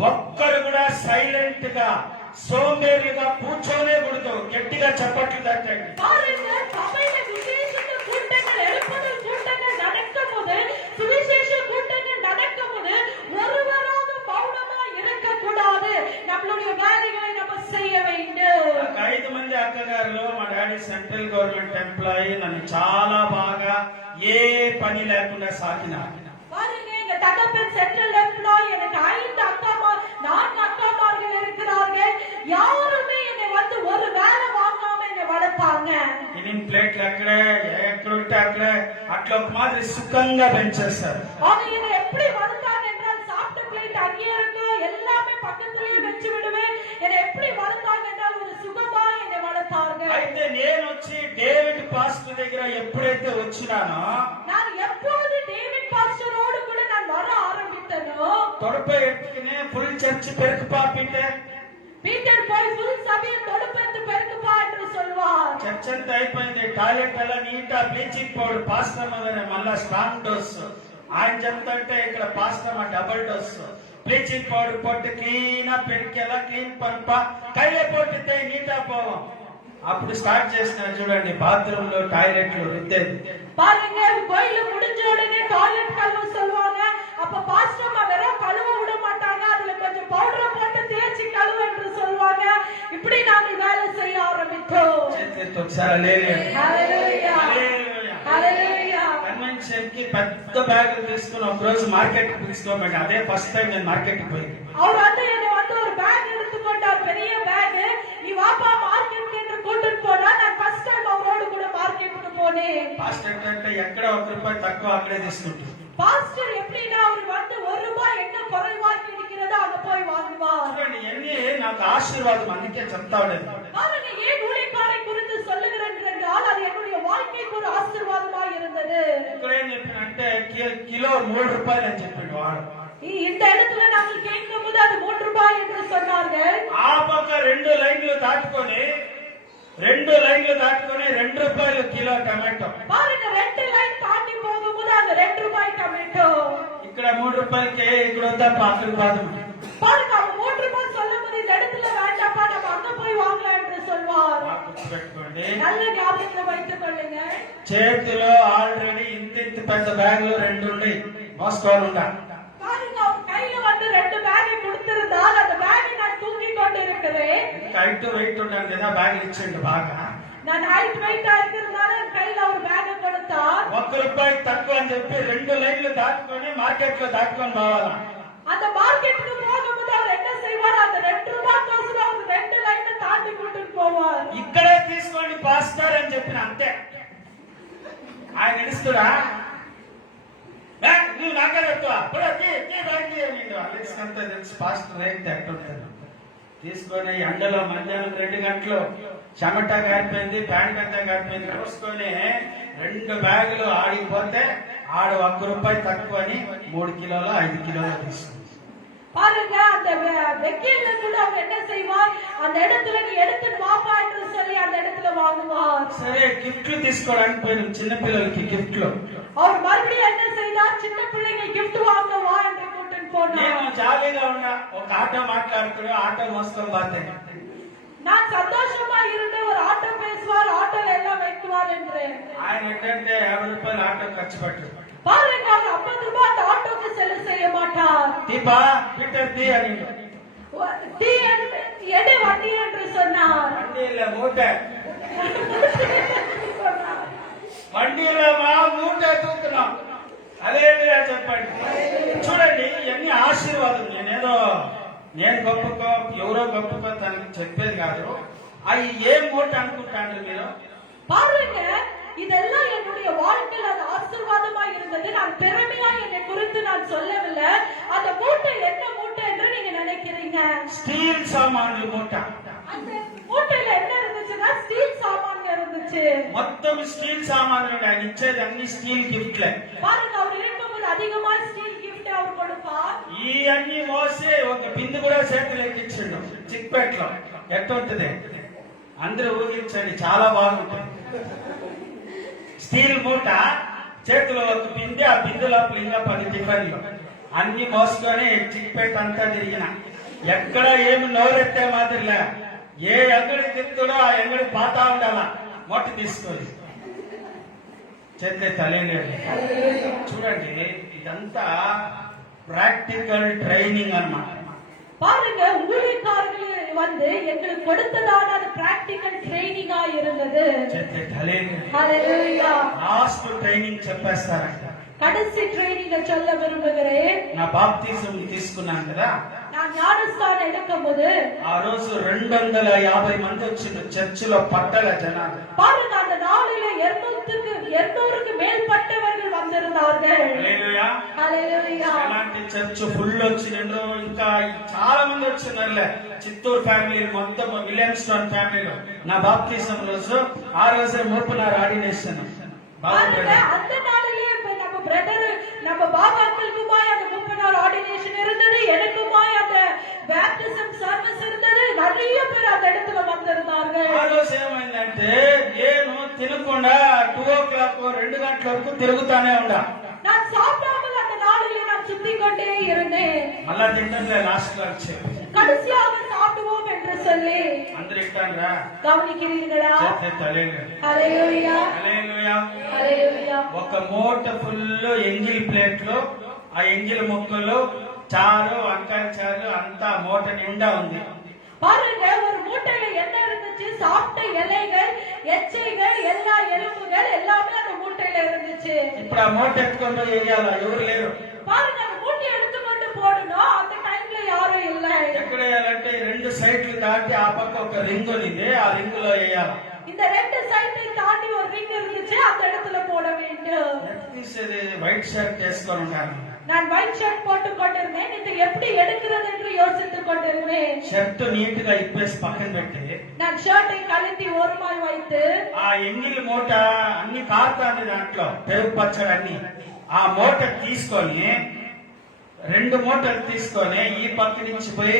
ఒక్కరు కూడా సైలెంట్ గా సోంబేరిగా కూర్చోనే కూడదు. గట్టిగా చప్పట్లు తట్టండి. பாருங்க, சபையில விசேஷ கூட்டங்கள், எழுப்புதல் கூட்டங்கள் நடக்கும்போது, சுவிசேஷ கூட்டங்கள் நடக்கும்போது ஒருவராக மௌனமா இருக்கக்கூடாது. நம்மளுடைய வேலைகளை நம்ம செய்ய வேண்டும். నాకు 5 మంది అక్కగారులు, మా డాడీ సెంట్రల్ గవర్నమెంట్ ఎంప్లాయీ, నన్ను చాలా బాగా ఏ పని లేకుండా సాకినారు. பாருங்க, எங்க தகப்பன் சென்ட்ரல் எம்ப்ளாய், எனக்கு 5 4 அக்காமார்கள் இருக்கிறார்கள். யாருமே என்னை வந்து ஒரு வேலை வாங்காம என்னை வளர்ப்பாங்க. టిఫిన్ ప్లేట్లు ఎక్కడుంటే అక్కడే అట్లా ఒక మాదిరి సుఖంగా పెంచేస్తారు. அவங்க என்னை எப்படி வளர்த்தாங்க என்றால், சாப்பிட்ட பிளேட் அங்கேயே இருக்கும், எல்லாமே பக்கத்திலேயே வச்சு விடுவேன். என்னை எப்படி வளர்த்தாங்க என்றால் ஒரு சுகமா என்னை வளர்த்தாங்க. అయితే నేను వచ్చి డేవిడ్ పాస్టర్ దగ్గర ఎప్పుడైతే వచ్చినానో, நான் எப்போது டேவிட் பாஸ்டரோடு கூட நான் வர ஆரம்பித்தனோ, తొడపై ఎత్తుకుని ఫుల్ చర్చి పెరుకు పాపింటే பீட்டர் போய் ஃபுல் சபையை தொடுப்பெடுத்து பெருக்குப்பா என்று சொல்வார். చర్చ్ అంతా అయిపోయింది, టాయిలెట్ అలా నీటా బ్లీచింగ్ పౌడర్ పాస్టర్ మళ్ళా స్ట్రాంగ్ డోస్. ఆయన చెప్తుంటే ఇక్కడ pastor double dose bleaching powder போட்டு క్లీనా పెరికేలా క్లీన్ పనుపా కైలే పోட்டுతే నీటా పోవం. అప్పుడు స్టార్ట్ చేసిన చూడండి, బాత్రూమ్ లో టాయిలెట్లు రుద్దేది. பாருங்க, கோயில முடிஞ்ச உடனே டாய்லெட் கழுவ சொல்லுவாங்க. அப்ப பாஸ்டர் வெறும் கழுவ விட மாட்டாங்க, அதுல கொஞ்சம் பவுடரை போட்டு தேய்ச்சி கழுவ என்று சொல்லுவாங்க. இப்படி நாங்கள் வேலை செய்ய ஆரம்பித்தோம். చేతి ఒకసారి హల్లెలూయా, హల్లెలూయా, హల్లెలూయా. కన్వెన్షన్ కి పెద్ద బ్యాగులు తీసుకుని ఒక రోజు మార్కెట్ కి తీసుకోమండి. అదే ఫస్ట్ టైం నేను మార్కెట్ కి పోయి, அவர் வந்து என்னை வந்து ஒரு பேக் எடுத்துக்கொண்டார், பெரிய பேக். நீ வாப்பா மார்க்கெட் என்று கூட்டிட்டு போனா, நான் ஃபர்ஸ்ட் டைம் அவரோடு கூட மார்க்கெட்டுக்கு போனேன். పాస్టర్ అంటే ఎక్కడ ₹1 తక్కువ అక్కడే తీసుకుంటారు. பாஸ்டர் எப்படின்னா, அவர் வந்து ₹1 என்ன குறைவா கிடைக்கிறதோ அங்க போய் வாங்குவார். చూడండి, ఇవన్నీ నాకు ఆశీర్వాదం, అందుకే చెప్తా ఉండేది. பாருங்க, ஏன் ஊழியக்காரை குறித்து சொல்லுகிறேன் என்றால், அது என்னுடைய வாழ்க்கைக்கு ஒரு ஆசீர்வாதமாக இருந்தது. ఇక్కడ ఏం చెప్పినంటే కిలో ₹3 అని చెప్పిండు వాడు. இந்த இடத்துல நாங்கள் கேட்கும் போது அது ₹3 என்று சொன்னார்கள். ఆ పక్క 2 లైన్లు దాటుకొని ₹2 కిలో టమాటో. பாருங்க, 2 லைன் தாண்டி போகும்போது அந்த ₹2 டொமேட்டோ. ఇక్కడ ₹3కే ఇక్కడ వద్దప్ప అక్కడికి పోదాం. பாருங்க, அவன் ₹3 சொல்லும் போது இந்த இடத்துல வேண்டாப்பா, நம்ம அங்க போய் வாங்கலாம் என்று சொல்வார். గుర్తుపెట్టుకోండి, நல்ல ஞாபகத்தில் வைத்துக் கொள்ளுங்க. చేతిలో ఆల్రెడీ ఇంత పెద్ద బ్యాగులు 2 ఉన్నాయి, మోసుకోవాలంట. பாருங்க, அவன் கையில வந்து 2 பேக்கை கொடுத்திருந்தால் அந்த பேக்கை நான் தூக்கி கொண்டு இருக்கிறேன். హైట్ వెయిట్ ఉండాలి కదా, బ్యాగులు ఇచ్చిండు బాగా. நான் ஹைட் வெயிட்டா இருக்கிறதுனால என் கையில ஒரு பேக்கை கொடுத்தார். ₹1 తక్కువ అని చెప్పి 2 లైన్లు దాటుకొని మార్కెట్ లో దాటుకొని పోవాలా. அந்த மார்க்கெட்டுக்கு போகும்போது அவர் என்ன செய்வார், அந்த ₹2 கோசரம் அவர் 2 லைனை தாண்டி கூட்டிட்டு போவார். ఇక్కడే తీసుకోండి పాస్టర్ అని చెప్పిన అంతే. ఆయన నడుస్తుడా, నువ్వు నాకే చెప్తావా, తెలుసు పాస్టర్ అయితే ఎట్టుంటాను. తీసుకొని ఎండలో మధ్యాహ్నం 2 గంటలు చెమట గారిపోయింది, ప్యాంట్ అంతా గారిపోయింది కోసుకొని 2 బ్యాగులు ఆడిపోతే ఆడు 1 రూపాయి తక్కువ అని 3 కిలోలు 5 కిలోలు తీసుకుంది. பாருங்க அந்த வெக்கையில கூட அவங்க என்ன செய்வார், அந்த இடத்துல நீ எடுத்துட்டு வாப்பா என்று சொல்லி அந்த இடத்துல வாங்குவார். సరే గిఫ్ట్లు తీసుకోవడానికి పోయినాం, చిన్న పిల్లలకి గిఫ్ట్లు. அவர் மறுபடியும் என்ன செய்தார், சின்ன பிள்ளைங்க கிஃப்ட் வாங்க வா என்று கூட்டிட்டு போனார். నేను జాలీగా ఉన్నా, ఒక ఆటో మాట్లాడుకుని ఆటో మోసుకొని పోతే நான் சந்தோஷமா இருந்து ஒரு ஆட்டோ பேசுவார், ஆட்டோல எல்லாம் வைக்குவார் என்று. ఆయన ఏంటంటే 50 రూపాయలు ఆటో ఖర్చు పెట్టారు. பாருங்க அவர் 50 ரூபாய் அந்த ஆட்டோக்கு செலவு செய்ய மாட்டார். దీపా పీటర్ తీ అని டீ எடு வண்டி என்று சொன்னார். வண்டியில மூட்டை, வண்டிలో మా మూట తూతున్నాం. అదే చెప్పండి. చూడండి ఇవన్నీ ఆశీర్వాదం. నేను గొప్పకో ఎవరో గొప్పకో తనకి చెప్పేది కాదు. అవి ఏం మూట అనుకుంటాండ్రు మీరు? பாருங்க இதெல்லாம் என்னுடைய வாழ்க்கையில் அது ஆசீர்வாதமா இருந்தது. நான் பெருமையா என்னை குறித்து நான் சொல்லவில்லை. அந்த மூட்டை என்ன மூட்டை என்று நீங்க நினைக்கிறீங்க? స్టీల్ సామాన్లు మూట. அந்த மூட்டையில என்ன இருந்துச்சுன்னா ஸ்டீல் சாமான் இருந்துச்சு. మొత్తం స్టీల్ సామాన్లు ఆయన ఇచ్చేది అన్ని స్టీల్ గిఫ్ట్లే. பாருங்க அவர் இருக்கும்போது அதிகமா ஸ்டீல் கிஃப்ட் அவர் கொடுப்பார். ఈ అన్ని మోసి ఒక బిందు కూడా చేతులు ఎక్కించిండు చిక్పేటలో. ఎట్టుంటది అందరూ ఊహించండి, చాలా బాగుంటుంది. స్టీల్ మూట, చేతిలో ఒక బిందె, ఆ బిందు లోపల ఇంకా 10 టిఫిన్లు అన్ని మోసుకొని చిక్పేట అంతా తిరిగిన. ఎక్కడ ఏమి నోరెత్తే మాదిరిలే. ఏ అంగడి తిరుగుతాడో ఆ అంగడి పాతా ఉండాల మూట తీసుకొని చేతి తలేలేదు. చూడండి ఇదంతా ప్రాక్టికల్ ట్రైనింగ్ అన్నమాట. பாருங்க ஊழியக்காரர்கள் வந்து எங்களுக்கு கொடுத்ததான அது பிராக்டிகல் ட்ரைனிங்கா இருந்தது. చేతి తలేలేదు. ஹalleluya. Last training చెప్పేస్తారంట. கடைசி ட்ரைனிங்க சொல்ல விரும்புகிறேன். నా బాప్తిజం తీసుకున్నాను కదా, நான் ஞானஸ்தானம் எடுக்கும்போது ఆ రోజు 250 మంది వచ్చిండ్రు చర్చిలో పట్టల జనాలు. பாருங்க அந்த நாளில 200க்கு மேற்பட்டவர்கள் வந்திருந்தார்கள். హల్లెలూయా. ஹalleluya. అలాంటి చర్చ్ ఫుల్ వచ్చిండ్రు. ఇంకా చాలా మంది వచ్చినారులే. చిత్తూరు ఫ్యామిలీ మొత్తం, విలియమ్స్టోన్ ఫ్యామిలీలో నా బాప్తిజం రోజు ఆ రోజే మూపునారు ఆర్డినేషన్. பாருங்க அந்த நாளிலே நம்ம பிரதர் நம்ம பாபா அங்கிளுக்குமாய் அந்த 30 நாள் ஆர்டினேஷன் இருந்தது. எனக்குமாய் அந்த பேப்டிசம் சர்வீஸ் இருந்தது. நிறைய பேர் அந்த இடத்துல வந்திருந்தார்கள். ఆ రోజు ఏమైందంటే నేను తినకుండా 2 o'clock 2 గంటల వరకు తిరుగుతానే ఉండా. நான் சாப்பிடாமல் அந்த நாளிலே நான் சுத்திக் கொண்டே இருந்தேன். మళ్ళా తింటే లాస్ట్ లో వచ్చే கடைசியாக சாப்பிடுவோம் என்று சொல்லி అందరు ఇట్టాన్రా கவனிக்கிறீர்களா? చేతి తలేలేదు. ஹalleluya. హల్లెలూయా. ஹalleluya. ఒక మూట ఫుల్ ఎంగిల్ ప్లేట్లు, ఆ ఎంగిల్ ముక్కలు, చారు, వంకాయ చారు అంతా మూట నిండా ఉంది. பாருங்க ஒரு மூட்டையில என்ன இருந்துச்சு, சாப்பிட்ட இலைகள், எச்சைகள், எல்லா எலும்புகள் எல்லாமே அந்த மூட்டையில இருந்துச்சு. ఇప్పుడు ఆ మూట ఎత్తుకొని వేయాలా? ఎవరు లేరు. பாருங்க அந்த மூட்டை எடுத்துக்கொண்டு போடணும். அந்த டைம்ல யாரும் இல்லை. ఎక్కడ వేయాలంటే 2 సైట్లు దాటి ఆ పక్క ఒక రింగ్ ఉంది, ఆ రింగ్ లో వేయాలి. இந்த 2 சைட்டை தாண்டி ஒரு ரிங் இருந்துச்சு, அந்த இடத்துல போட வேண்டும். తీసేది వైట్ షర్ట్ వేసుకొని ఉంటాను. நான் ஒயிட் ஷர்ட் போட்டு கொண்டிருந்தேன். இது எப்படி எடுக்கிறது என்று யோசித்துக் கொண்டிருந்தேன். షర్ట్ నీట్ గా ఇప్పేసి పక్కన పెట్టి நான் ஷர்ட்டை கழட்டி ஓரமாய் வைத்து ఆ ఎంగిల్ మూట అన్ని కారుతాంది దాంట్లో, పెరుగు పచ్చడి అన్ని. ఆ మూట తీసుకొని 2 మూటలు తీసుకొని ఈ పక్క నుంచి పోయి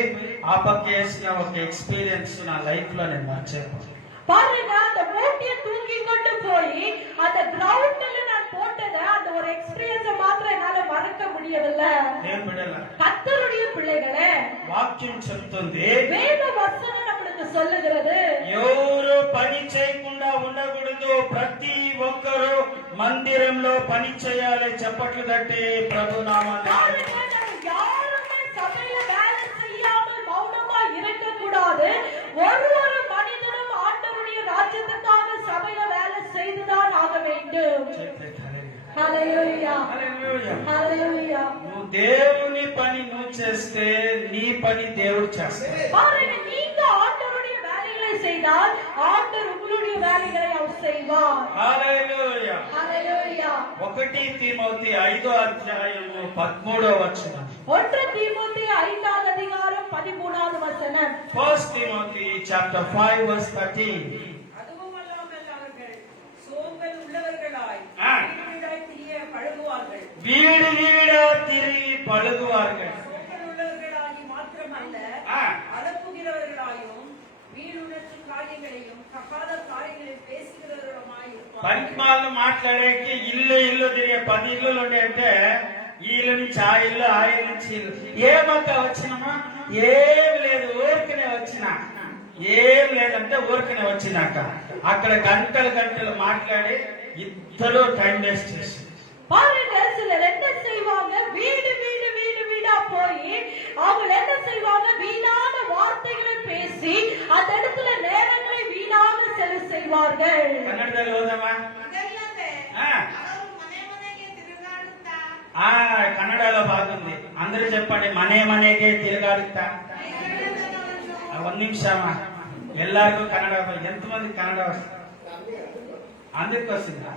ఆ పక్క వేసిన ఒక ఎక్స్పీరియన్స్ నా లైఫ్ లో నేను మర్చిపోయాను. பாருங்க அந்த மூட்டையை தூக்கி கொண்டு போய் அந்த கிரவுண்ட்ல நான் போட்டதை அந்த ஒரு எக்ஸ்பீரியன்ஸ் மாத்திரம் என்னால மறக்க முடியவில்லை. నేను బిడ్డల கர்த்தருடைய பிள்ளைகளே, వాక్యం చెప్తుంది, வேத வசனம் நம்மளுக்கு சொல்லுகிறது, ఎవరు పని చేయకుండా ఉండకూడదు. ప్రతి ఒక్కరు మందిరంలో పని చేయాలి. చప్పట్లు తట్టి ప్రభు నామాన్ని. பாருங்க, நம்ம யாருமே சபையில வேலை செய்யாமல் மௌனமா இருக்கக்கூடாது. ஒரு மனிதனும் ஆண்டவருடைய ராஜ்யத்துக்காக சபையில வேலை செய்துதான் ஆக வேண்டும். హల్లెలూయా. హల్లెలూయా. హల్లెలూయా. నువ్వు దేవుని పని నువ్వు చేస్తే నీ పని దేవుడు చేస్తాడు. பாருங்க, நீங்க ஆண்டவருடைய வேலைகளை செய்தால் ஆண்டவர் உங்களுடைய வேலைகளை அவர் செய்வார். హల్లెలూయా. ஹalleluya. 1 తిమోతి 5వ అధ్యాయము 13వ వచనం. 1 தீமோத்தேயு 5வது அதிகாரம் 13வது வசனம். 1 Timothy chapter 5 verse 13. அதுவும் அல்லாமல் அவர்கள் சோம்பல் உள்ளவர்களாய் ஆ. வீடாய் திரிய பழகுவார்கள். வீடு வீடா திரிగి பழுகுவார்கள். சோம்பல் உள்ளவர்களாகி மாத்திரமல்ல, ஆ. அலப்புகிறவர்களாயும் வீணுணர்ச்சி காரியங்களையும் தகாத காரியங்களையும் பேசுகிறவர்களுமாய் இருப்பார்கள். పనికిమాలను మాట్లాడేకి ఇల్లు తిరిగే 10 ఇల్లులు ఉన్నాయంటే ఈ ఇల్లు నుంచి ఆ ఇల్లు, ఆ ఇల్లు నుంచి ఇల్లు. ఏమక్క వచ్చినమా? ఏం లేదు, ఊరికనే వచ్చినా. ఏం లేదంటే ఊరికనే వచ్చినాక అక్కడ గంటలు మాట్లాడి ఇద్దరు టైం వేస్ట్ చేసి பாருங்க, சிலர் என்ன செய்வாங்க, வீடு வீடு வீடு வீடா போய் அவங்க என்ன செய்வாங்க, வீணான வார்த்தைகளை பேசி அந்த இடத்துல நேரங்களை வீணாக செலவு செய்வார்கள். ಕನ್ನಡದಲ್ಲಿ ಹೋದಮ್ಮ. ಇದಲ್ಲದೆ ఆ. ಅವರು ಮನೆ ಮನೆಗೆ ತಿರುಗಾಡುತ್ತಾ కన్నడలో బాగుంది. అందరూ చెప్పండి, ಮನೆಗೆ తిరగాడుతా. ಕೈಗಳ್ಳತನವನ್ನು ಒಂದ್ ನಿಮಿಷಮ್ಮ, ಎಲ್ಲಾರ್ಗೂ ಕನ್ನಡ ఎంతమంది కన్నడ వస్తుంది? అందరికి వస్తుందా?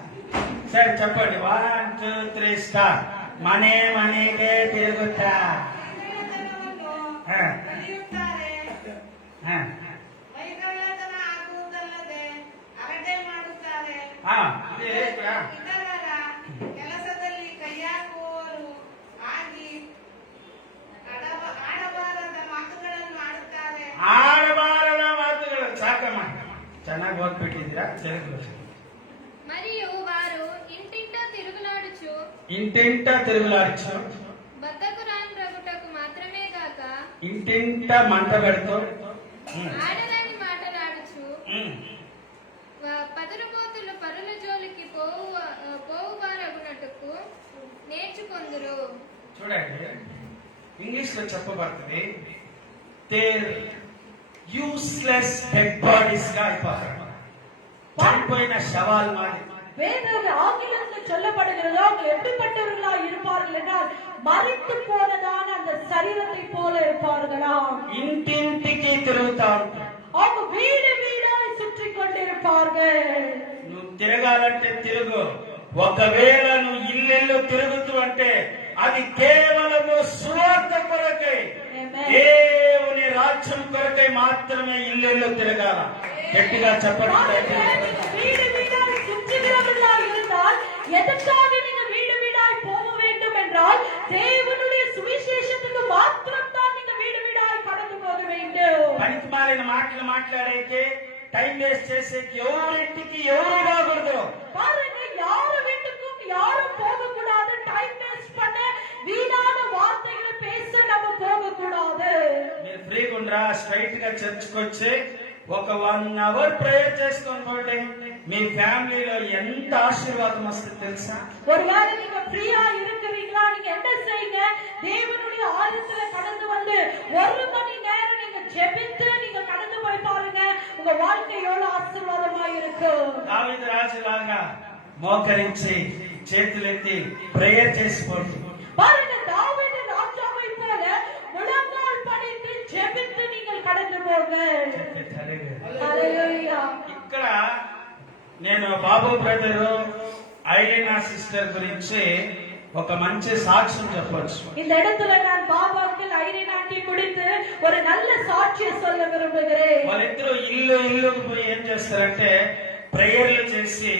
సరే చెప్పండి, 1 2 3 స్టార్ట్. ಮನೆಗೆ ತಿರುಗುತ್ತಾ. ಕೈಗಳ್ಳತನವನ್ನು ಹಾ. ಕಲಿಯುತ್ತಾರೆ. ಹಾ. ಕೈಗಳ್ಳತನ ಆಗುವುದಲ್ಲದೆ ಹರಟೆ ಮಾಡುತ್ತಾರೆ. ಇದು ಹೇಳ್ತೀರಾ? ಇತರರ ಕೆಲಸದಲ್ಲಿ ಕೈಯಾಕುವವರು ಆಗಿ ಆಡಬಾರದ ಮಾತುಗಳನ್ನು ಆಡುತ್ತಾರೆ. ಆಡಬಾರದ ಮಾತುಗಳು ಸಾಕಮ್ಮ. ಚೆನ್ನಾಗಿ ಓದ್ಬಿಟ್ಟಿದ್ದೀರಾ? తెలుగు. మరియు వారు ఇంటింట తిరుగులాడుచు బద్ధకురాని రగుటకు మాత్రమే కాక ఇంటింట మంట పెడుతూ ఆడలని మాటలాడుచు పదురుబోతులు పరుల జోలికి పోవువారగునట్టుకు నేర్చుకొందురు. చూడండి, ఇంగ్లీష్ లో చెప్పబడుతుంది, దేర్ యూస్లెస్ డెడ్ బాడీస్ గా అయిపోతారు. చనిపోయిన శవాలు మాది. வேதம் ஆங்கிலத்தில் சொல்லப்படுகிறது, அவங்க எப்படிப்பட்டவர்களா இருப்பார்கள் என்றால் மரித்து போனதான அந்த சரீரத்தை போல இருப்பார்களா. ఇంటింటికి తిరుగుతా ఉంటారు. அவங்க வீடு வீடாய் சுற்றி கொண்டிருப்பார்கள். నువ్వు తిరగాలంటే తిరుగు. ఒకవేళ నువ్వు ఇల్లెల్లు తిరుగుతూ అంటే అది కేవలము సువార్త కొరకై, దేవుని రాజ్యం కొరకై మాత్రమే ఇల్లెల్లు తిరగాల. గట్టిగా చెప్పండి. வீடு வீடாய் சுற்றுகிறவர்களா இருந்தால் எதற்காக நீங்க வீடு வீடாய் போக வேண்டும் என்றால் தேவனுடைய சுவிசேஷத்துக்கு மாத்திரம் தான் நீங்க வீடு வீடாய் கடந்து போக வேண்டும். పనికి మాలిన మాటలు మాట్లాడేకి, టైం వేస్ట్ చేసేకి ఎవరింటికి ఎవరు రాకూడదు. பாருங்க, யாரு வீட்டுக்கும் யாரும் போக கூடாது. டைம் வேஸ்ட் பண்ண வீணான வார்த்தைகளை பேச நம்ம போக கூடாது. మీరు ఫ్రీగా ఉండరా? స్ట్రైట్ గా చర్చ్కి వచ్చి ఒక 1 అవర్ ప్రేయర్ చేసుకొని పోండి. మీ ఫ్యామిలీలో ఎంత ఆశీర్వాదం వస్తుంది తెలుసా? ஒருவேளை நீங்க ஃப்ரீயா இருக்கிறீங்களா, நீங்க என்ன செய்யுங்க, தேவனுடைய ஆலயத்துல கடந்து வந்து 1 மணி நேரம் நீங்க ஜெபித்து நீங்க கடந்து போய் பாருங்க, உங்க வாழ்க்கை எவ்வளவு ஆசீர்வாதமா இருக்கும். దావీదు రాజులాగా మోకరించి చేతులెత్తి ప్రేయర్ చేసుకోండి. பாருங்க, தாவீது ராஜாவை போல முழங்கால் படித்து ஜெபித்து நீங்கள் கடந்து போங்க. ஹalleluya. ఇక్కడ నేను బాబు బ్రదరు ఐరీనా సిస్టర్ గురించి ఒక మంచి సాక్ష్యం చెప్పొచ్చు. இந்த இடத்துல நான் பாபாக்கு ஐரின் ஆண்டி குறித்து ஒரு நல்ல சாட்சியை சொல்ல விரும்புகிறேன். వాళ్ళిద్దరూ ఇల్లుకు పోయి ఏం చేస్తారంటే ప్రేయర్లు చేసి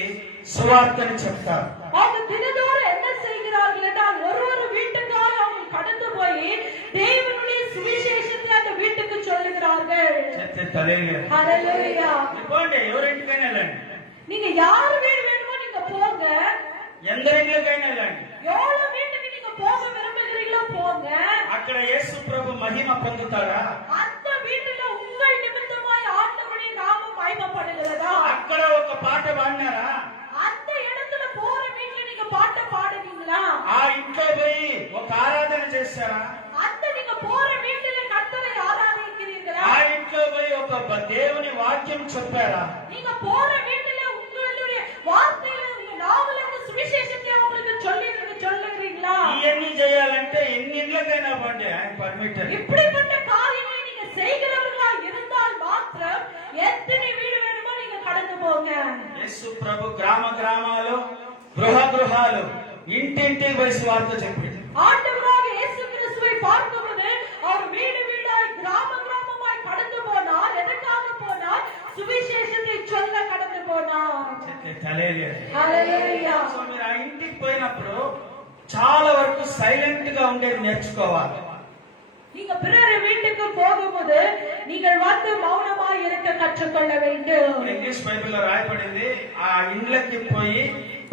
సువార్తని చెప్తారు. அவங்க தினந்தோறும் என்ன செய்கிறார்கள் என்றால் ஒரு வீட்டுக்காக அவங்க கடந்து போய் தேவனுடைய சுவிசேஷத்தை அந்த வீட்டுக்கு சொல்லுகிறார்கள். ஹalleluya. పోండి, ఎవరింటికైనా వెళ్ళండి. நீங்க யார் வீடு வேணுமோ நீங்க போங்க. ఎందరింట్లోకైనా వెళ్ళండి. எவ்வளவு வீட்டுக்கு நீங்க போக விரும்புகிறீங்களோ போங்க. అక్కడ యేసు ప్రభు మహిమ పొందుతారా? அந்த வீட்டுல உங்கள் நிமித்தமாய் ஆண்டவருடைய நாமம் மகிமைப்படுகிறதா? అక్కడ ఒక పాట పాడినారా? அந்த இடத்துல போற வீட்டுல நீங்க பாட்டு பாடுவீங்களா? ఆ ఇంట్లో పోయి ఒక ఆరాధన చేస్తారా? அந்த நீங்க போற வீட்டுல கர்த்தரை ஆராதிக்கிறீங்களா? ఆ ఇంట్లో పోయి ఒక దేవుని వాక్యం చెప్పారా? நீங்க போற வீட்டுல உங்களுடைய வார்த்தைகளை உங்க நாவலுக்கு சுவிசேஷத்தை உங்களுக்கு சொல்லுகிறீங்களா? ఇవన్నీ చేయాలంటే ఎన్ని ఇళ్ళకైనా పోండి, ఆయన పర్మిటర్. இப்படிப்பட்ட காரியங்களை நீங்க செய்கிறவர்களா இருந்தால் மாத்திரம் எத்தனை வீடு வேணுமோ நீங்க கடந்து போங்க. యేసు ప్రభు గ్రామ గ్రామాలు గృహ గృహాలు ఇంటింటి పోయి సువార్త చెప్పింది. ஆண்டவராக இயேசு கிறிஸ்துவை பார்க்கும்போது அவர் வீடு வீடாய் கிராம கிராமமாய் கடந்து போனார். எதற்காக போனார்? சுவிசேஷத்தை சொல்ல கடந்து போனார். హల్లెలూయా. సో మీరు ఆ ఇంటికి పోయినప్పుడు చాలా వరకు సైలెంట్ గా ఉండేది నేర్చుకోవాలి. நீங்க பிறர் வீட்டுக்கு போகும்போது நீங்கள் வந்து மௌனமாய் இருக்க கற்றுக்கொள்ள வேண்டும். ఇంగ్లీష్ బైబిల్లో రాయబడింది ఆ ఇండ్లకి పోయి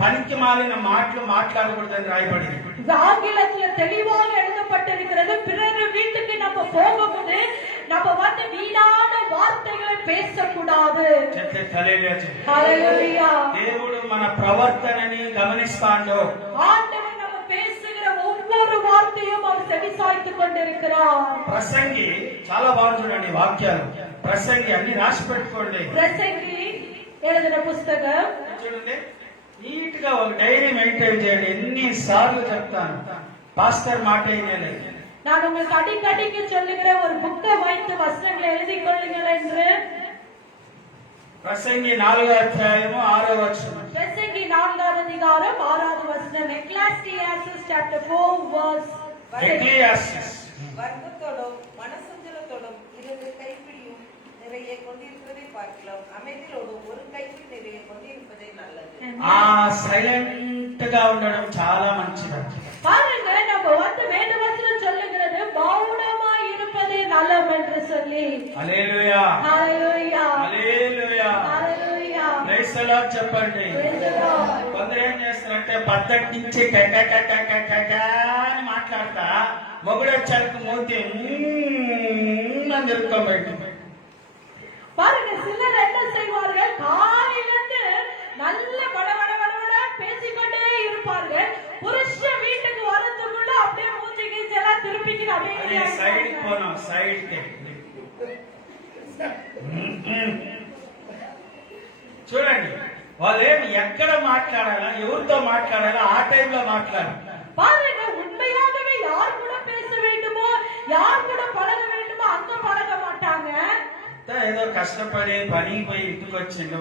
పనికి మాలిన మాటలు మాట్లాడకూడదని రాయబడింది. ஆங்கிலத்தில் தெளிவாக எழுதப்பட்டிருக்கிறது, பிறர் வீட்டுக்கு நம்ம போகும்போது நம்ம வந்து வீணான வார்த்தைகளை பேசக்கூடாது. హల్లెలూయా. దేవుడు మన ప్రవర్తనని గమనిస్తాడు. ஆண்டவர் நம்ம பேசுகிற ஒவ்வொரு வார்த்தையும் அவர் செவிசாய்த்துக் கொண்டிருக்கிறார். ప్రసంగి చాలా బాగుంది చూడండి వాక్యాలు. ప్రసంగి అన్ని రాసి పెట్టుకోండి. பிரசங்கி எழுதின புஸ்தகம் చూడండి, నీట్ గా ఒక డైరీ మెయింటైన్ చేయండి. ఎన్ని సార్లు చెప్తాను, పాస్టర్ మాట అయినలేదు. நான் உங்களுக்கு அடிக்கடிக்கு சொல்லுகிற ஒரு புக்கை வைத்து வசனங்களை எழுதி கொள்ளுங்கள் என்று. ప్రసంగి 4వ అధ్యాయము 6వ వచనం. பிரசங்கி 4வது அதிகாரம் 6வது வசனம். எக்லெசியாஸ்டஸ் chapter 4 verse 6. வர்க்கத்தோடும் மனசஞ்சலத்தோடும் 2 கைப்பிடியும் நிறைய கொண்டிருப்பதை பார்க்கலாம். அமைதியோடும் ஒரு கைப்பிடி நிறைய கொண்டிருப்பதே நல்லது. ఆ సైలెంట్ గా ఉండడం చాలా మంచిది. பாருங்க, நம்ம வந்து வேதவசனம் சொல்லுகிறது மௌனமாய் இருப்பதே நல்லம் என்று சொல்லி. హల్లెలూయా, హల్లెలూయా, హల్లెలూయా, హల్లెలూయా. ప్రైజ్ ది లార్డ్ చెప్పండి. Praise the Lord. కొందరు ఏం చేస్తారంటే పద్దటించి అని మాట్లాడతా మొగుడొచ్చారికి మూతి అని తిరుక్కోబెట్టి. பாருங்க, சிலர் என்ன செய்வார்கள், காலையிலிருந்து நல்ல படபட பேசிக்கொண்டே இருப்பார்கள். புருஷன் வீட்டுக்கு வரதுக்குள்ள அப்படியே மூஞ்சி கீச்செல்லாம் திருப்பிக்கிட்டு அப்படியே సైడ్ పోను సైడ్ కి చూడండి, వాళ్ళు ఏమి ఎక్కడ మాట్లాడాలా, ఎవరితో మాట్లాడాలా ఆ టైంలో మాట్లాడాలి. பாருங்க, உண்மையாகவே யார் கூட பேச வேண்டுமோ, யார் கூட பழக வேண்டுமோ அங்க பழக மாட்டாங்க. ఏదో కష్టపడి పనికి పోయి ఇంటికి వచ్చిండు,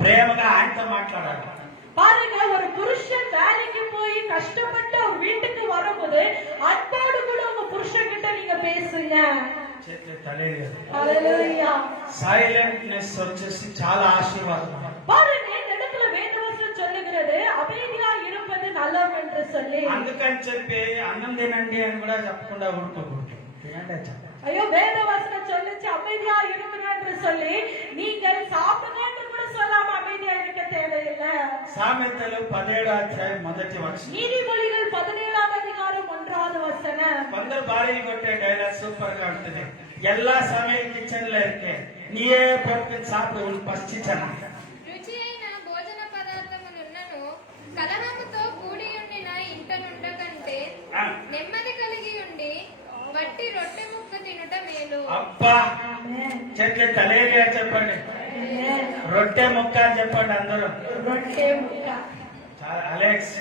ప్రేమగా ఆయనతో మాట్లాడాలి. பாருங்க, ஒரு புருஷன் வேலைக்கு போய் கஷ்டப்பட்டு அவர் வீட்டுக்கு வரும்போது அன்போடு கூட உங்க புருஷன் கிட்ட நீங்க பேசுங்க. ஹல்லேலூயா. సైలెంట్నెస్ వచ్చేసి చాలా ఆశీర్వాదం. பாருங்க, இந்த இடத்துல வேதவசனம் சொல்லுகிறது அமைதியா இருப்பது நல்லம் என்று சொல்லி. అందుకని చెప్పి అన్నం తినండి అని కూడా చెప్పకుండా ఊరుకోకూడదు. ஐயோ, வேதவசனம் சொல்லிச்சு அமைதியா இருக்கணும் என்று சொல்லி நீங்கள் சாப்பிடுங்கன்னு கூட சொல்லாம அமைதியா இருக்க தேவையில்லை. సామెతలు 17వ అధ్యాయం 1వ వచనం. நீதிமொழிகள் 17வது அதிகாரம் 1வது வசனம். కొందరు భార్యలు కొట్టే డైలాగ్ సూపర్ గా ఉంటుంది. எல்லா சமையல் కిచెన్ లో ఇరుకే నీయే పొట్టుకు సాப்பிடு ఉన్ పశ్చిచన. రుచి అయిన భోజన పదార్థములున్నను కలహముతో కూడి ఉండిన ఇంట నుండకంటే నెమ్మది కలిగి ఉండి వట్టి రొట్టె ముక్క తినుట మేలు. అబ్బా, చెట్ల తలేగా చెప్పండి, రొట్టె ముక్క అని చెప్పండి అందరూ. రొట్టె ముక్క. అలెక్స్,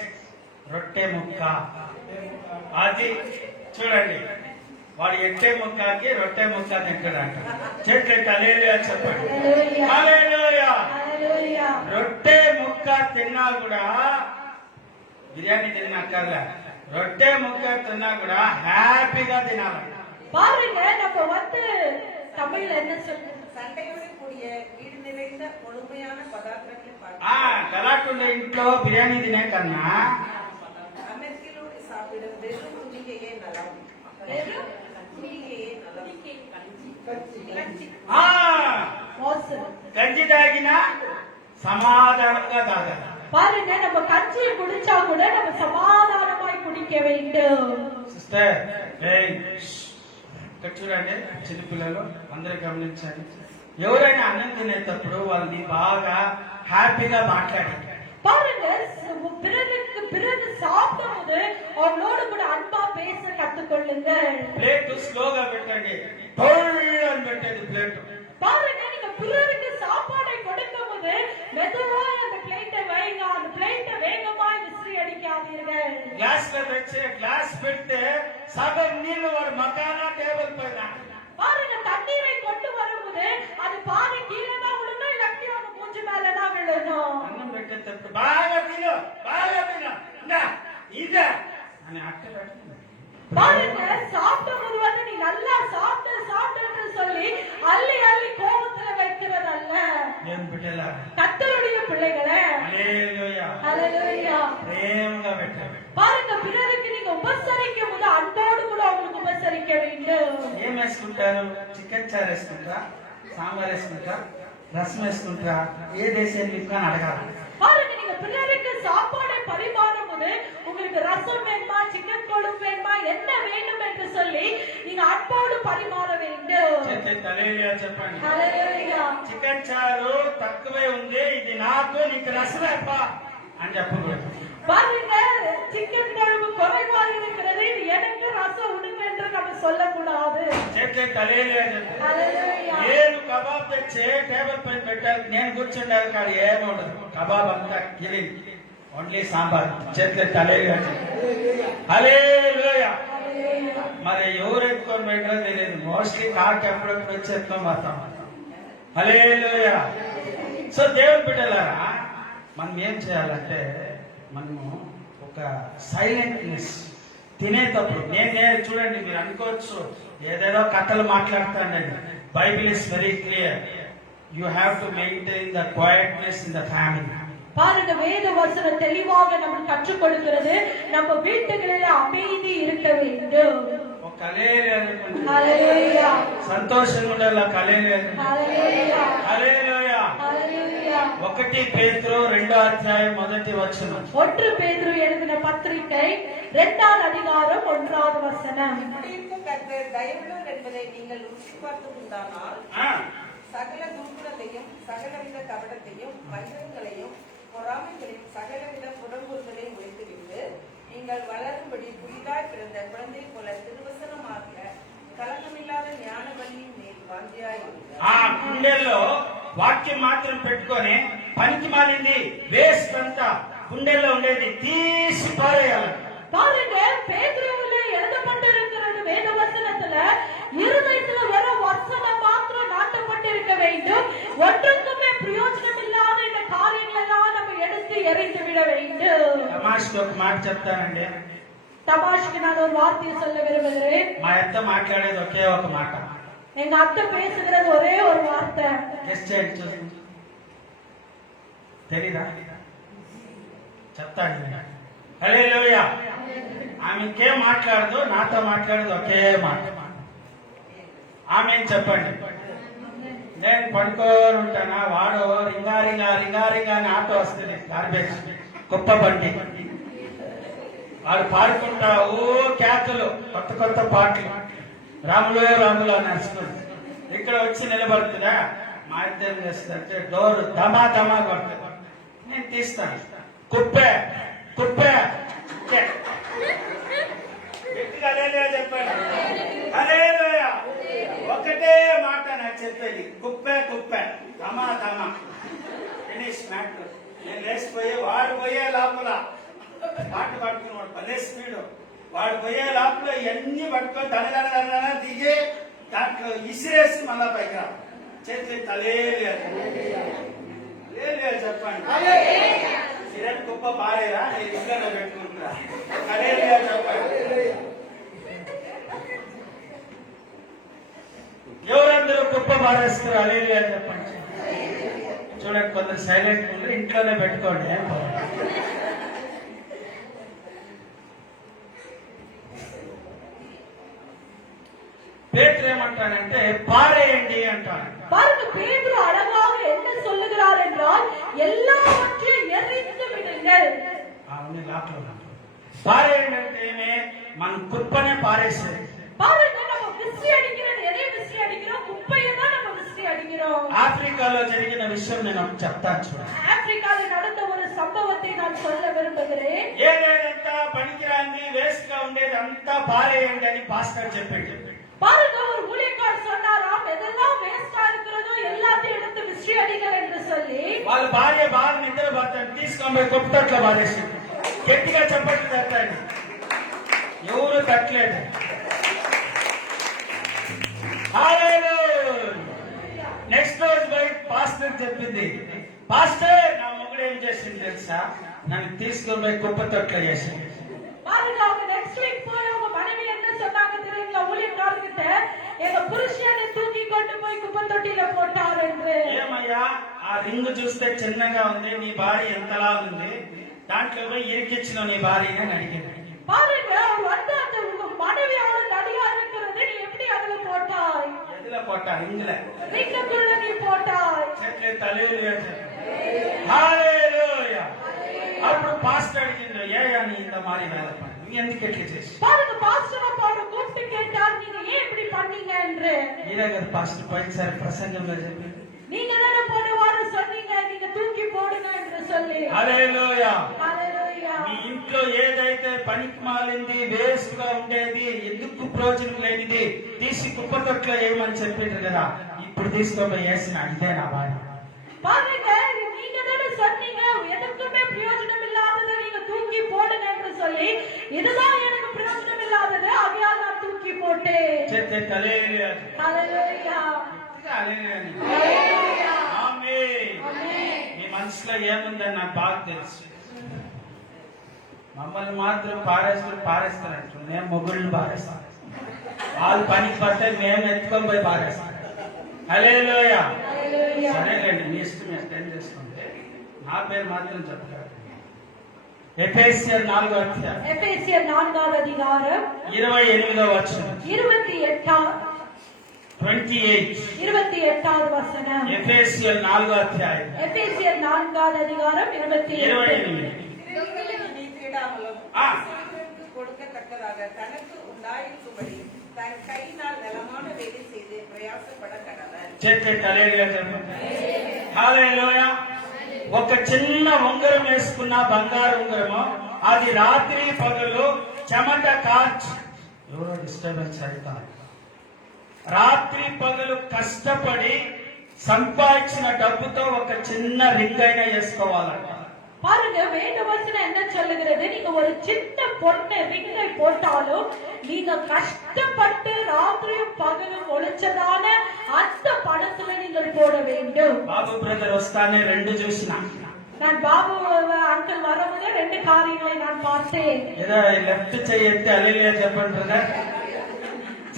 రొట్టె ముక్క అది చూడండి, వాడు ఎట్టే ముక్కకి రొట్టె ముక్క తింటాడంట. చెట్ల తలేగా చెప్పండి. హల్లెలూయా. హల్లెలూయా. రొట్టె ముక్క తిన్నా కూడా బిర్యానీ తినక్కర్లే, రొట్టె ముక్క తిన్నా కూడా హ్యాపీగా తినాలి. பாருங்க, நம்ம வந்து தமிழ்ல என்ன சொல்றது, சண்டையோடு கூடிய வீடு நிறைந்த முழுமையான பதார்த்தங்களை గలాటుండే ఇంట్లో బిర్యానీ తినే కన్నా அமைதியோடு சாப்பிடும் வெறும் துணிகையே நலம். வெறும் துணிகையே நலம். గంజి తాగినా సమాధానంగా తాగాలి. பாருங்க, நம்ம கஞ்சியை குடிச்சா கூட நம்ம சமாதானமாய் குடிக்க வேண்டும். సిస్టర్, ఇక్కడ చూడండి, చిన్నపిల్లలు అందరూ గమనించండి. ఎవరైనా అన్నం తినేటప్పుడు వాళ్ళని బాగా హ్యాపీగా మాట్లాడాలి. பாருங்க, பிறகு சாப்பிடும்போது அவங்களோடு கூட அன்பா பேச கத்துக்கொள்ளுங்க. ప్లేట్ స్లోగా పెట్టండి, అని పెట్టేది ప్లేట్. பாருங்க, நீங்க பிறருக்கு சாப்பாடை கொடுக்கும் போது மெதுவா அந்த பிளேட்டை வைங்க, அந்த பிளேட்டை வேகமா விசிறி அடிக்காதீர்கள். గ్లాస్ లో తెచ్చే గ్లాస్ పెడితే సగం నీళ్లు వాడు మకానా టేబుల్ పైన. பாருங்க, தண்ணீரை கொண்டு வரும்போது அது பாதி கீழே தான் விழணும், இல்லாட்டி அவங்க மூஞ்சி மேல தான் விழணும். అని అట్టే పెట్టండి. பாருங்க, சாப்பிட்டவங்க வந்து நீ நல்லா சாப்பிட்டு சொல்லி அள்ளி அள்ளி கோபத்துல வைக்கிறதல்ல. ఏం బిడ్డలారా, கர்த்தருடைய பிள்ளைகளே, హల్లెలూయా, ஹalleluya. ప్రేమగా పెట్టండి. பாருங்க, பிறருக்கு நீங்க உபசரிக்கும் போது அன்போடு கூட அவங்களுக்கு உபசரிக்க வேண்டும். ఏం వేసుకుంటారు? చికెన్ చారు వేసుకుంటారా, సాంబార్ వేసుకుంటారా, రసం వేసుకుంటారా, ఏ దేశం మీకు అని అడగాలి. பாருங்க, நீங்க பிறருக்கு சாப்பாடை பரிமாறும் போது உங்களுக்கு ரசம் வேணுமா, சிக்கன் குழம்பு வேணுமா, என்ன வேண்டும் என்று சொல்லி நீங்க அன்போடு பரிமாற வேண்டும். హల్లెలూయా చెప్పండి. ஹalleluya. చికెన్ చారు తక్కువే ఉంది, ఇది నాకు నీకు రసమేపా అని చెప్పకూడదు. பாருங்க, சிக்கன் குழம்பு குறைவாக இருக்கிறது, இது எனக்கு ரசம் உடுங்க என்று நம்ம சொல்லக்கூடாது. హల్లెలూయా. ஹalleluya. నేను కబాబ్ తెచ్చి టేబుల్ పైన పెట్టాలి, నేను కూర్చుండాలి, కాదు ఏమి ఉండదు. కబాబ్ అంతా క్లీన్, ఓన్లీ సాంబార్. హల్లెలూయా. హల్లెలూయా. మరి ఎవరు ఎత్తుకొని పెట్టారో తెలియదు. మోస్ట్లీ కాకి ఎప్పుడెప్పుడు వచ్చి ఎత్తుకొని పోతాం. హల్లెలూయా. సో దేవుని బిడ్డలారా, మనం ఏం చేయాలంటే మనము ఒక సైలెంట్నెస్ తినేటప్పుడు నేను చూడండి, మీరు అనుకోవచ్చు ఏదేదో కథలు మాట్లాడతానండి. Bible is very clear. You have to maintain the quietness in the family. பாருங்க, வேத வசனம் தெளிவாக நமக்கு கற்றுக் கொடுக்கிறது, நம்ம வீட்டுகளில் அமைதி இருக்க வேண்டும். ఒక హల్లెలూయా. ஹalleluya. సంతోషంగా ఉండాలి. హల్లెలూయా. ஹalleluya. హల్లెలూయా. ஹalleluya. 1 పేతురు 2వ అధ్యాయం 1వ వచనం. 1 பேதுரு எழுதின பத்திரிகை 2ஆம் அதிகாரம் 1வது வசனம். குடியிருக்கும் கர்த்தர் தயவுள்ளவர் என்பதை நீங்கள் ருசி பார்த்து உண்டானால் சகல துர்குணத்தையும் சகலவித கபடத்தையும் வஞ்சகங்களையும் பொறாமைகளையும் சகலவித புறம்புறுதலையும் ஒழித்துவிட்டு நீங்கள் வளரும்படி புதிதாய் பிறந்த குழந்தை போல திருவசனமாக கலக்கமில்லாத ஞான வழியின் மேல் வாஞ்சியாயிருங்கள். గుండెల్లో వాక్యం మాత్రం పెట్టుకొని పనికి మాలింది వేస్ట్ అంతా గుండెల్లో ఉండేది తీసి పారేయాలి. பாருங்க, பேதுருவுல எழுதப்பட்டிருக்கிறது வேத வசனத்துல இருதயத்துல வர வசனம் மாத்திரம் நாட்டப்பட்டிருக்க வேண்டும். ஒன்றுக்குமே பிரயோஜனம் இல்லாத இந்த காரியங்களை எல்லாம் நம்ம எடுத்து எறிந்து விட வேண்டும். తమాషకి ఒక మాట చెప్తానండి. தமாஷ்க்கு நான் ஒரு வார்த்தையை சொல்ல விரும்புகிறேன். మా అత్త మాట్లాడేది ఒకే ఒక మాట. எங்க அத்தை பேசுகிறது ஒரே ஒரு வார்த்தை. గెస్ట్ చేయండి, చూసి తెలీదా? చెప్తాను. హల్లెలూయా. ఆమె ఇంకేం మాట్లాడదు, నాతో మాట్లాడేది ఒకే మాట. ఆమె చెప్పండి. నేను పడుకోని ఉంటానా, వాడు రింగా రింగా రింగా రింగా అని ఆటో వస్తుంది, గార్బేజ్ కుప్ప బండి. వాడు పాడుకుంటా ఓ క్యాతులు, కొత్త కొత్త పాటలు, రాములు రాములు అని నడుచుకుంది. ఇక్కడ వచ్చి నిలబడుతుందా, మా ఇద్దరు చేస్తుందంటే డోర్ దమా దమా కొడుతుంది. నేను తీస్తాను. కుప్పే కుప్పే కుప్పే. గట్టిగా హల్లెలూయా చెప్పండి. హల్లెలూయా. ఒకటే మాట నాకు చెప్పేది, కుప్పే కుప్పే దమా దమా. Finish matter. నేను లేచిపోయి వాడు పోయే లోపల పాట పట్టుకున్నాడు, భలే స్పీడు. వాడు పోయే లోపల ఇవన్నీ పట్టుకొని దనదన దిగి దాంట్లో ఇసిరేసి మళ్ళా పైగా చేతులు హల్లెలూయా. హల్లెలూయా చెప్పండి. సిరన్ కుప్ప పారేరా, నేను ఇంట్లో పెట్టుకుంటున్నా. హల్లెలూయా చెప్పండి. ఎవరందరూ కుప్ప పారేస్తారు? హల్లెలూయా చెప్పండి. చూడండి, కొందరు సైలెంట్ ఉండి ఇంట్లోనే పెట్టుకోండి. పేతురు ఏమంటాడంటే పారేయండి అంటాడు. பாருங்க, பேதுரு அழகாக என்ன சொல்லுகிறார் என்றால் எல்லாவற்றையும் எறிந்து விடுங்கள். అవును, లాట్లో పారేయండి అంటే ఏమే, మన కుప్పనే పారేసేది. பாருங்க, நம்ம விசிறி அடிக்கிறது எதை விசிறி அடிக்கிறோம்? குப்பையை தான் நம்ம விசிறி அடிக்கிறோம். ఆఫ్రికాలో జరిగిన విషయం నేను చెప్తాను చూడండి. ஆப்பிரிக்காவில் நடந்த ஒரு சம்பவத்தை நான் சொல்ல விரும்புகிறேன். ఏదేదంతా పనికిరాంది వేస్ట్ గా ఉండేది అంతా పారేయండి అని పాస్టర్ చెప్పాడు. பாருங்க, ஒரு ஊழியக்காரர் சொன்னாராம், எதெல்லாம் வேஸ்டா இருக்கிறதோ எல்லாத்தையும் எடுத்து விசிறி அடிங்கள் என்று சொல்லி. వాళ్ళ భార్య బాగా నిద్రపోతాడు, తీసుకొని కుప్పట్లో పారేసింది. గట్టిగా చెప్పట్లు తట్టండి. ఎవరు తట్టలేదు. నెక్స్ట్ రోజు పోయి పాస్టర్ చెప్పింది, పాస్టర్ నా మొగుడు ఏం చేసింది తెలుసా, నన్ను తీసుకొని పోయి కుప్ప తొట్లో చేసింది. பாருங்க அவங்க நெக்ஸ்ட் வீக் போய் அவங்க மனைவி என்ன சொன்னாங்க தெரியுங்களா ஊழியக்காரர்கிட்ட, எங்க புருஷனை தூக்கி கொண்டு போய் குப்பை தொட்டியில போட்டார் என்று. ఏమయ్యా ఆ రింగ్ చూస్తే చిన్నగా ఉంది, నీ భార్య ఎంతలా ఉంది, దాంట్లో పోయి ఇరికిచ్చిన నీ భార్యని అడిగాడు. பாருங்க அவர் வந்து அந்த உங்க மனைவியோட நடிகா இருக்கிறது நீ எப்படி அதுல போட்டாய்? எதுல போட்டா? ரிங்ல. ரிங்குக்குள்ள நீ போட்டாய். చెట్లే తలెలు హల్లెలూయా. అప్పుడు పాస్టర్ అడిగిండు, ఏయా నీ ఇంత మారి వేల పని, நீ ఎందుకు ఎట్లా చేసి? பாருங்க பாஸ்டர் அப்பா கூப்பிட்டு கேட்டார், நீங்க ஏன் இப்படி பண்ணீங்க என்று. ఇదే కదా పాస్టర్ పోయినసారి ప్రసంగంలో చెప్పింది. நீங்க தான போன வாரம் சொன்னீங்க நீங்க தூக்கி போடுங்க என்று சொல்லி. హల్లెలూయా. హల్లెలూయా. మీ ఇంట్లో ఏదైతే పనికి మాలింది, వేస్ట్ గా ఉండేది, ఎందుకు ప్రయోజనం లేనిది తీసి కుప్ప తొట్లో వేయమని చెప్పిండ్రు కదా, ఇప్పుడు తీసుకోపోయి వేసిన ఇదే నా బాధ. பாருங்க நீங்க தான சொன்னீங்க எதுக்குமே பிரயோஜனம் இல்லாததை நீங்க தூக்கி போடுங்க என்று சொல்லி, இதுதான் எனக்கு பிரயோஜனம் இல்லாதது ஆகையால் நான் தூக்கி போட்டேன். చెప్తే హల్లెలూయా. హల్లెలూయా. హల్లెలూయా. ఆమేన్. మీ మనసులో ఏముందని నాకు బాగా తెలుసు. మమ్మల్ని మాత్రం పారేస్తారంటారు, మేము మొగుళ్ళు పారేస్తాం. వాళ్ళు పనికి పడితే మేము ఎత్తుకొని పోయి పారేస్తాం. హల్లెలూయా. హల్లెలూయా. సరేలేండి, మీ ఇష్టం ఎక్స్టెండ్ చేసుకుంటే నా పేరు మాత్రం చెప్తారు. ఎఫెసీయుల 4వ అధ్యాయం எபேசியர் 4வது அதிகாரம் 28వ వచనం 28வது வசனம். ఎఫెసీయుల 4వ అధ్యాయం எபேசியர் 4வது அதிகாரம் 28. நீ திருடாமலும் ஆ. சீடருக்கு கொடுக்கத்தக்கதாக தனக்கு உண்டாயிருக்கும்படி தன் கையினால் நலமான வேலை செய்து பிரயாசப்பட கடவன். చేస్తే హల్లెలూయా చెప్పండి. హల్లెలూయా. ఒక చిన్న ఉంగరం వేసుకున్న బంగారు ఉంగరము, అది రాత్రి పగలు చెమట కార్చి, ఎవరో డిస్టర్బెన్స్ అవుతారు, రాత్రి పగలు కష్టపడి సంపాదించిన డబ్బుతో ఒక చిన్న రింగ్ అయినా వేసుకోవాలంట. பாருங்க வேத வசனம் என்ன சொல்லுகிறது, நீங்க ஒரு சின்ன பொண்ணை ரிங்கை போட்டாலும் நீங்க கஷ்டப்பட்டு ராத்திரியும் பகலும் ஒழிச்சதான அந்த பணத்துல நீங்கள் போட வேண்டும். బాబు బ్రదర్ వస్తానే రెండు చూసిన, நான் பாபு அங்கிள் வரும்போது 2 காரியங்களை நான் பார்த்தேன். ఏదో లెఫ్ట్ చెయ్యి ఎత్తి హల్లెలూయా చెప్పండి బ్రదర్,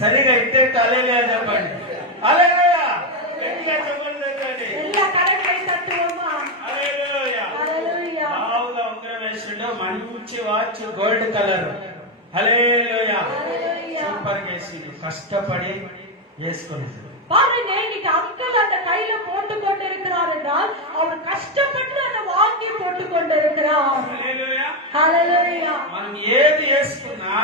సరిగా ఎత్తేట్టు హల్లెలూయా చెప్పండి. హల్లెలూయా. గట్టిగా చెప్పండి బ్రదర్. எல்லா கரங்களை தட்டுவோமா? హల్లెలూయా. హల్లెలూయా. బావుగా ఉంగరం వేసిండు, మంచి వాచ్ గోల్డ్ కలర్. హల్లెలూయా. హల్లెలూయా. సూపర్ వేసిండు, కష్టపడి వేసుకున్నాడు. பாருங்க இன்னைக்கு அங்கிள் அந்த கையில போட்டு கொண்டு இருக்கிறார் என்றால் அவர் கஷ்டப்பட்டு அதை வாங்கி போட்டு கொண்டு இருக்கிறார். హల్లెలూయా. హల్లెలూయా. మనం ఏది వేసుకున్నా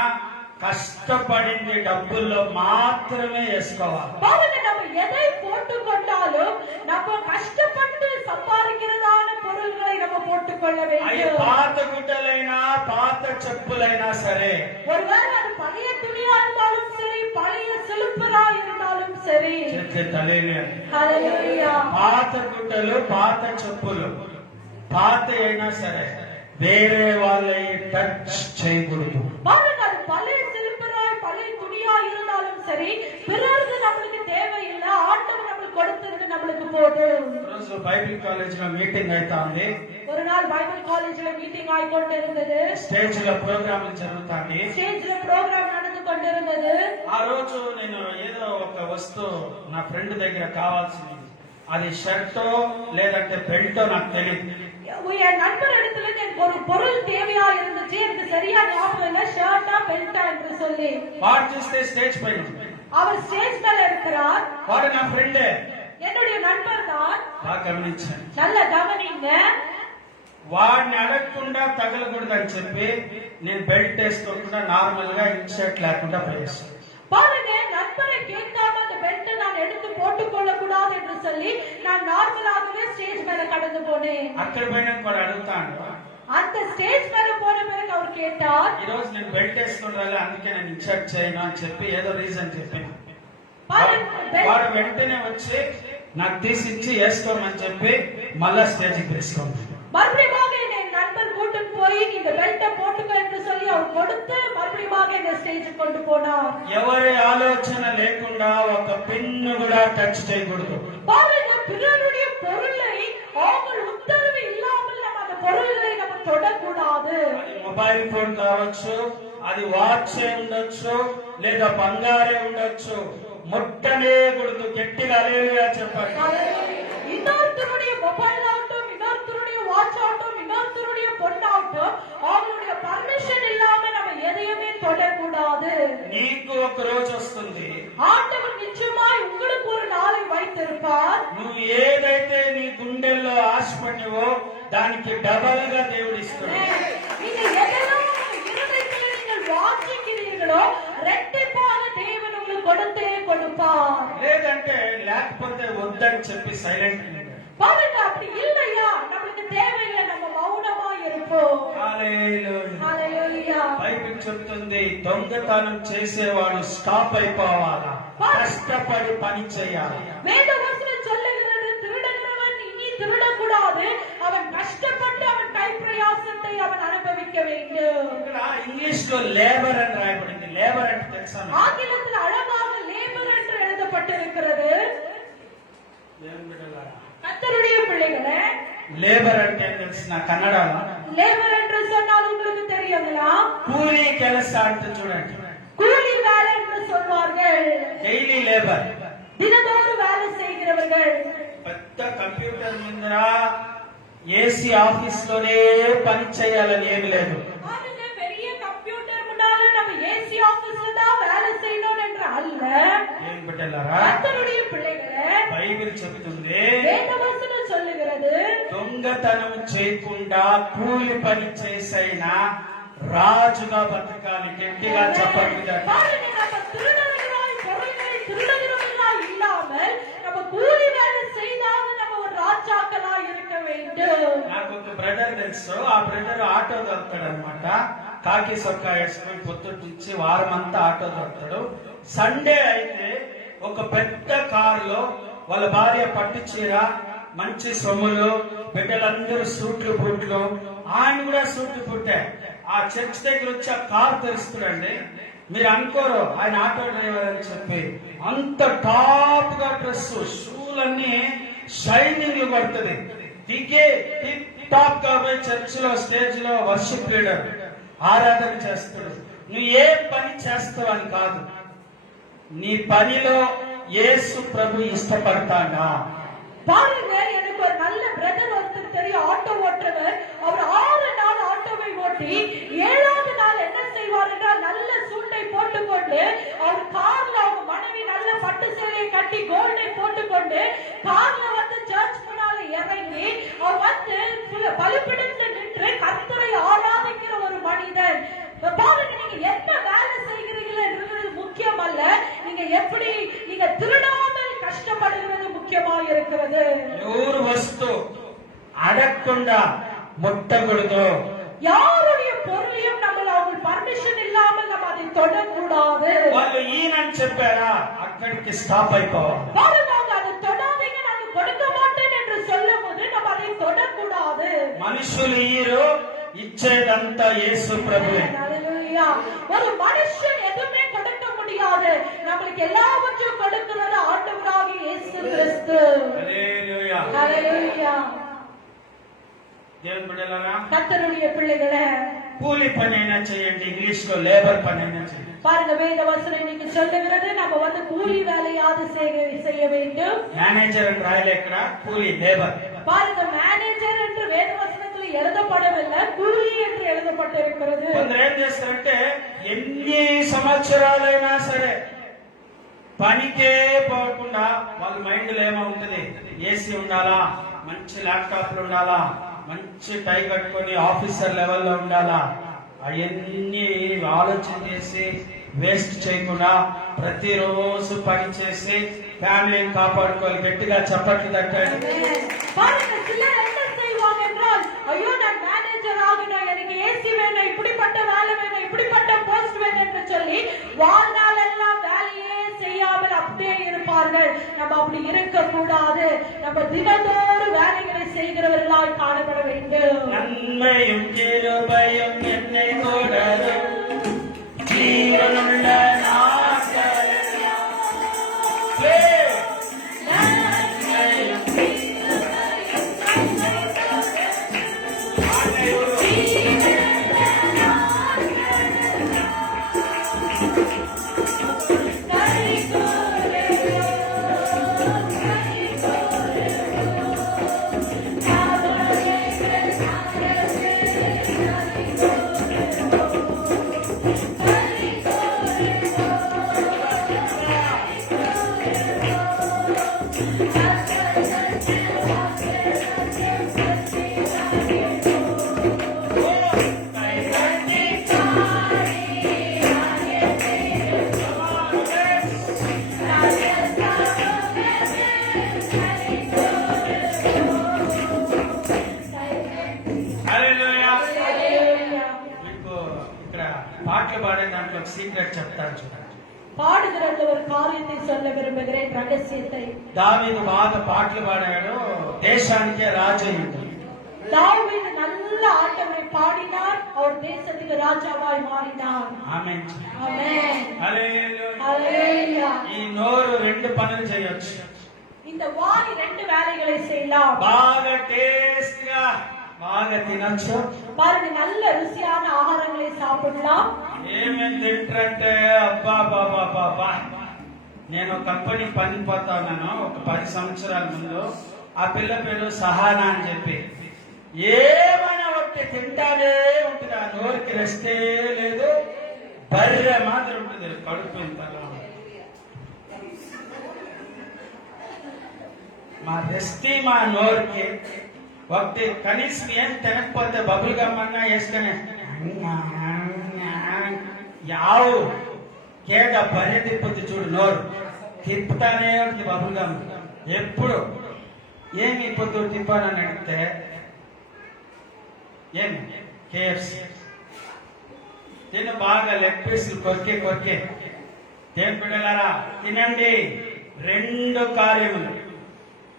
కష్టపడింది డబ్బుల్లో మాత్రమే వేసుకోవాలి. பாருங்க நம்ம எதை போட்டு கொண்டாலும் நம்ம கஷ்டப்பட்டு சம்பாதிக்கிறதான பொருள்களை நம்ம போட்டுக்கொள்ள అవి வேண்டும். పాత గుడ్డలైనా పాత చెప్పులైనా సరే, ஒருவேளை அது பழைய துணியா இருந்தாலும் சரி, பழைய சிலுப்பரா இருந்தாலும் சரி. చెప్తే హల్లెలూయా. హల్లెలూయా. పాత గుడ్డలు, పాత చెప్పులు, పాత అయినా సరే వేరే వాళ్ళని టచ్ చేయకూడదు. பாருங்க அது பழைய சிலுப்பராய் பழைய துணியா இருந்தாலும் சரி, பிறருக்கு நம்மளுக்கு தேவையில்லை, ஆண்டவர் நம்மளுக்கு கொடுத்தது நம்மளுக்கு போதும். రోజు బైబిల్ కాలేజ్ లో మీటింగ్ అవుతా ఉంది, ஒரு நாள் பைபிள் காலேஜ்ல மீட்டிங் ஆகி கொண்டிருந்தது, స్టేజ్ లో ప్రోగ్రాంలు జరుగుతాయి. ஸ்டேஜ்ல ப்ரோக்ராம் நடந்து கொண்டிருந்தது. ఆ రోజు నేను ఏదో ఒక వస్తువు నా ఫ్రెండ్ దగ్గర కావాల్సింది, అది షర్టో లేదంటే బెల్టో నాకు తెలియదు. என் நண்பர் இடத்துல எனக்கு ஒரு பொருள் தேவையா இருந்துச்சு, எனக்கு சரியா ஞாபகம் இல்ல, ஷர்ட்டா பெல்ட்டா என்று சொல்லி. వాడు చూస్తే స్టేజ్ పైన, அவர் ஸ்டேஜ் மேல இருக்கிறார், వాడు నా ఫ్రెండే. என்னுடைய நண்பர் தான். బాగా గమనించాను. நல்ல கவனிங்க. వాడిని అడగకుండా తగలకూడదని చెప్పి నేను బెల్ట్ వేసుకోకుండా నార్మల్ గా ఇన్షర్ట్ లేకుండా పోయేస్తాను. பாருங்க நண்பரை கேட்காம அந்த பெல்ட் நான் எடுத்து போட்டுக்கொள்ள கூடாது என்று சொல்லி நான் நார்மலாகவே ஸ்டேஜ் மேல கடந்து போனேன். అక్కడ పోయినాక వాడు అడుగుతాను, அந்த ஸ்டேஜ் மேல போன பிறகு அவர் கேட்டார், ఈ రోజు నేను బెల్ట్ వేసుకుని రాలే, అందుకే నేను ఇన్షర్ట్ చేయను అని చెప్పి ఏదో రీజన్ చెప్పాను. వాడు వెంటనే వచ్చి నాకు తీసిచ్చి వేసుకోమని చెప్పి మళ్ళా స్టేజ్కి తీసుకోండి. மறுபடியும் என் நண்பர் கூட்டிட்டு போய் இந்த பெல்ட்டை போட்டுக்கோ என்று சொல்லி அவர் கொடுத்து மறுபடியும் இந்த ஸ்டேஜுக்கு கொண்டு போனார். ఎవరి ఆలోచన లేకుండా ఒక పిన్ను కూడా టచ్ చేయకూడదు. பாருங்க பிறருடைய பொருளை அவங்க உத்தரவு இல்லாமல் நம்ம அந்த பொருள்களை நம்ம தொடக்கூடாது. అది మొబైల్ ఫోన్ కావచ్చు, అది వాచ్ ఉండొచ్చు, లేదా బంగారే ఉండొచ్చు. ముట్టనే కొడుకు గట్టిగా హల్లెలూయా చెప్పండి. இன்னொருத்தருடைய மொபைல் ஆகட்டும், இன்னொருத்தருடைய வாட்ச் ஆகட்டும், இன்னொருத்தருடைய பொண்ணாகட்டும், அவங்களுடைய பர்மிஷன் இல்லாம நம்ம எதையுமே தொடக்கூடாது. నీకు ఒక రోజు వస్తుంది, ஆண்டவர் நிச்சயமாய் உங்களுக்கு ஒரு நாளை வைத்திருப்பார். నువ్వు ఏదైతే నీ గుండెల్లో ఆశపడినవో దానికి డబల్ గా దేవుడు ఇస్తాడు. நீங்க எதெல்லாம் உங்க இருதயத்தில் நீங்கள் வாஞ்சிக்கிறீர்களோ ரெட்டிப்பாக தேவன் உங்களுக்கு கொடுத்தே கொடுப்பார். లేదంటే లేకపోతే వద్దని చెప్పి సైలెంట్ பாருங்க, அப்படி இல்லையா நமக்கு தேவையில்லை, நம்ம மௌனமா இருப்போம். హల్లెలూయా. బైబిల్ చెప్తుంది దొంగతనం చేసేవాడు స్టాప్ అయిపోవాలా, కష్టపడి పని చేయాలి. வேதவசனம் சொல்லுகிறது, திருடுகிறவன் இனி திருடக்கூடாது, அவன் கஷ்டப்பட்டு அவன் கை பிரயாசத்தை அவன் அனுபவிக்க வேண்டும். ఇక్కడ ఇంగ్లీష్ లో లేబర్ అని రాయబడింది. లేబర్ అంటే తెలుసా? ஆங்கிலத்தில் அழகாக லேபர் என்று எழுதப்பட்டிருக்கிறது. கர்த்தருடைய பிள்ளைகளே, లేబర్ అంటే తెలిసిన కన్నడలో லேபர் என்று சொன்னால் உங்களுக்கு தெரியுங்களா? కూలీ ಕೆಲಸ ಅಂತ చూడండి. கூலி வேலை என்று சொல்வார்கள். డైలీ లేబర్, தினந்தோறும் வேலை செய்கிறவர்கள். పెద్ద కంప్యూటర్ ముందర ఏసీ ఆఫీస్ లోనే పని చేయాలని ఏమి లేదు. பாருங்க, பெரிய கம்ப்யூட்டர் முன்னால நம்ம ஏசி ஆபீஸ்ல தான் வேலை செய்யணும் என்று அல்ல. ఏం బిడ్డలారా, கர்த்தருடைய பிள்ளைகளே, బైబిల్ చెప్తుంది வேதவசனம் சொல்லுகிறது, దొంగతనం చేయకుండా కూలి పని చేసైనా రాజుగా బతకాలి. గట్టిగా చెప్పండి. பாருங்க, நம்ம திருடர்களாய் பொருள்களை திருடுகிறவர்களாய் இல்லாமல் நம்ம கூலி வேலை செய்தாக நம்ம ஒரு ராஜாக்களாய் இருக்க வேண்டும். నాకు ఒక బ్రదర్ తెలుసు. ఆ బ్రదర్ ఆటో దొరుకుతాడు అనమాట. కాకి సొక్కా వేసుకొని పొద్దుటి నుంచి వారం అంతా ఆటో దొరుకుతాడు. సండే అయితే ఒక పెద్ద కారులో వాళ్ళ భార్య పట్టు చీర, మంచి సొమ్ములు, బిడ్డలందరూ సూట్లు బూట్లు, ఆయన కూడా సూట్లు పుట్టే ఆ చర్చ్ దగ్గర వచ్చి ఆ కారు తెరుస్తున్నాడండి. మీరు అనుకోరు ఆయన ఆటో డ్రైవర్ అని చెప్పి. అంత టాప్ గా డ్రెస్, షూలన్నీ షైనింగ్ పడుతుంది. దిగే టిప్ టాప్ గా పోయి చర్చ్ లో స్టేజ్ లో వర్షిప్ లీడర్ ఆరాధన చేస్తాడు. నువ్వు ఏ పని చేస్తావు అని కాదు, నీ పనిలో యేసు ప్రభు ఇష్టపడతాడా? பாருங்க, எனக்கு ஒரு நல்ல பிரதர் ஒருத்தர் தெரியும், ஆட்டோ ஓட்டுறவர். அவர் 6 நாள் ஆட்டோவை ஓட்டி 7வது நாள் என்ன செய்வார் என்றால் நல்ல சூட்டை போட்டுக்கொண்டு அவர் கார்ல, அவங்க மனைவி நல்ல பட்டு சேலையை கட்டி கோல்டை போட்டுக்கொண்டு கார்ல வந்து சர்ச் முன்னால இறங்கி அவர் வந்து பலிபீடத்தில் நின்று கர்த்தரை ஆராதிக்கிற ஒரு மனிதன். பாருங்க, நீங்க என்ன வேலை செய்கிறீர்கள் என்றது முக்கியம் அல்ல, நீங்க எப்படி நீங்க திருடாமல் கஷ்டப்படுகிறது முக்கியமா இருக்கிறது. ఎవరు వస్తు అడగకుండా ముట్టకూడదు. யாருடைய பொருளையும் நம்ம அவங்க பர்மிஷன் இல்லாமல் நம்ம அதை தொடக்கூடாது. వాళ్ళు ఈయనని చెప్పారా, అక్కడికి స్టాప్ అయిపోవాలి. பாருங்க, அவங்க அதை தொடாதீங்க, நான் கொடுக்க மாட்டேன் என்று சொல்லும் போது நம்ம அதை தொடக்கூடாது. మనుషులు ఈరు, ఇచ్చేదంతా యేసు ప్రభువే. ஹல்லேலூயா. ஒரு மனுஷன் எதுவுமே கொடுக்க முடியாது, நமக்கு எல்லாவற்றையும் கொடுக்கிறது ஆண்டவராகிய இயேசு கிறிஸ்து. హల్లెలూయా. ஹல்லேலூயா. దేవుని బిడ్డలారా, கர்த்தருடைய பிள்ளைகளே, కూలి పని అయినా చేయండి, ఇంగ్లీష్ లో లేబర్ పని అయినా చేయండి. பாருங்க, வேத வசனம் இன்னைக்கு சொல்லுகிறது நம்ம வந்து கூலி வேலையாவது செய்ய வேண்டும். మేనేజర్ అని రాయలే, ఇక్కడ కూలి లేబర్. பாருங்க, மேனேஜர் என்று வேத வசனத்தில் எழுதப்படவில்லை, கூலி என்று எழுதப்பட்டிருக்கிறது. కొందరు ఏం చేస్తారంటే ఎన్ని సంవత్సరాలైనా సరే పనికే పోకుండా వాళ్ళ మైండ్ లో ఏమవుతుంది, ఏసీ ఉండాలా, మంచి ల్యాప్టాప్లు ఉండాలా, మంచి టై కట్టుకొని ఆఫీసర్ లెవెల్లో ఉండాలా, అవన్నీ ఆలోచన చేసి వేస్ట్ చేయకుండా ప్రతిరోజు పని చేసి ఫ్యామిలీని కాపాడుకోవాలి. గట్టిగా చప్పట్లు తట్టండి. பாருங்க, சிலர் என்ன செய்வாங்க என்றால், ஐயோ நான் மேனேஜர் ஆகணும், எனக்கு ஏசி வேணும், இப்படிப்பட்ட வேலை வேணும், இப்படிப்பட்ட போஸ்ட் வேணும் என்று சொல்லி வாழ்நாள் எல்லாம் வேலையே செய்யாமல் அப்படியே இருப்பார்கள். நம்ம அப்படி இருக்க கூடாது, நம்ம தினந்தோறும் வேலைகளை செய்கிறவர்களாய் காணப்பட வேண்டும். நன்மையும் கிருபையும் என்னை தொடரும், ஜீவனுள்ள நாட்களெல்லாம். మీకు ఇక్కడ పాటలు పాడే దాంట్లో సీక్రెట్ చెప్తాను చూడండి. பாடுகிறது ஒரு காரியத்தை சொல்ல விரும்புகிறேன், ரகசியத்தை. దావీదు బాగా పాటలు పాడాడు, దేశానికే రాజు అయ్యింది. தாவீது நல்ல ஆண்டவரை பாடினார், அவர் தேசத்துக்கு ராஜாவாய் மாறினார். ఆమేన్. ஆமென். హల్లెలూయా. ஹல்லேலூயா. ఈ నోరు రెండు పనులు చేయొచ్చు. இந்த வாய் ரெண்டு வேலைகளை செய்யலாம். బాగా టేస్ట్ గా బాగా తినొచ్చు. பாருங்க, நல்ல ருசியான ஆகாரங்களை சாப்பிடலாம். ఏమేమి తింటారంటే అబ్బా బాబా బాబా, నేను కంపెనీ పని పోతా ఉన్నాను ఒక 10 సంవత్సరాల ముందు. ఆ పిల్ల పేరు సహానా అని చెప్పి ఏమైనా ఒకటి తింటానే ఉంటుంది. ఆ నోరుకి రెస్టే లేదు, బర్రె మాత్రం ఉంటుంది కడుపు ఇంతలో. మా రెస్టీ మా నోరుకి ఒకటి కనీసం ఏం తినకపోతే బబుల్ గమ్ అన్నా వేసుకునే యావు కేక బర్రె తిప్పుద్ది చూడు, నోరు తిప్పుతానే ఉంటుంది బబుల్ గమ్ ఎప్పుడు. ఏమి ఇప్పుడు తిప్పానని అడిగితే ఏం కేఎఫ్సి తిను, బాగా లెగ్ పీసులు కొరికే దేని బిడ్డలారా తినండి. 2 కార్యములు,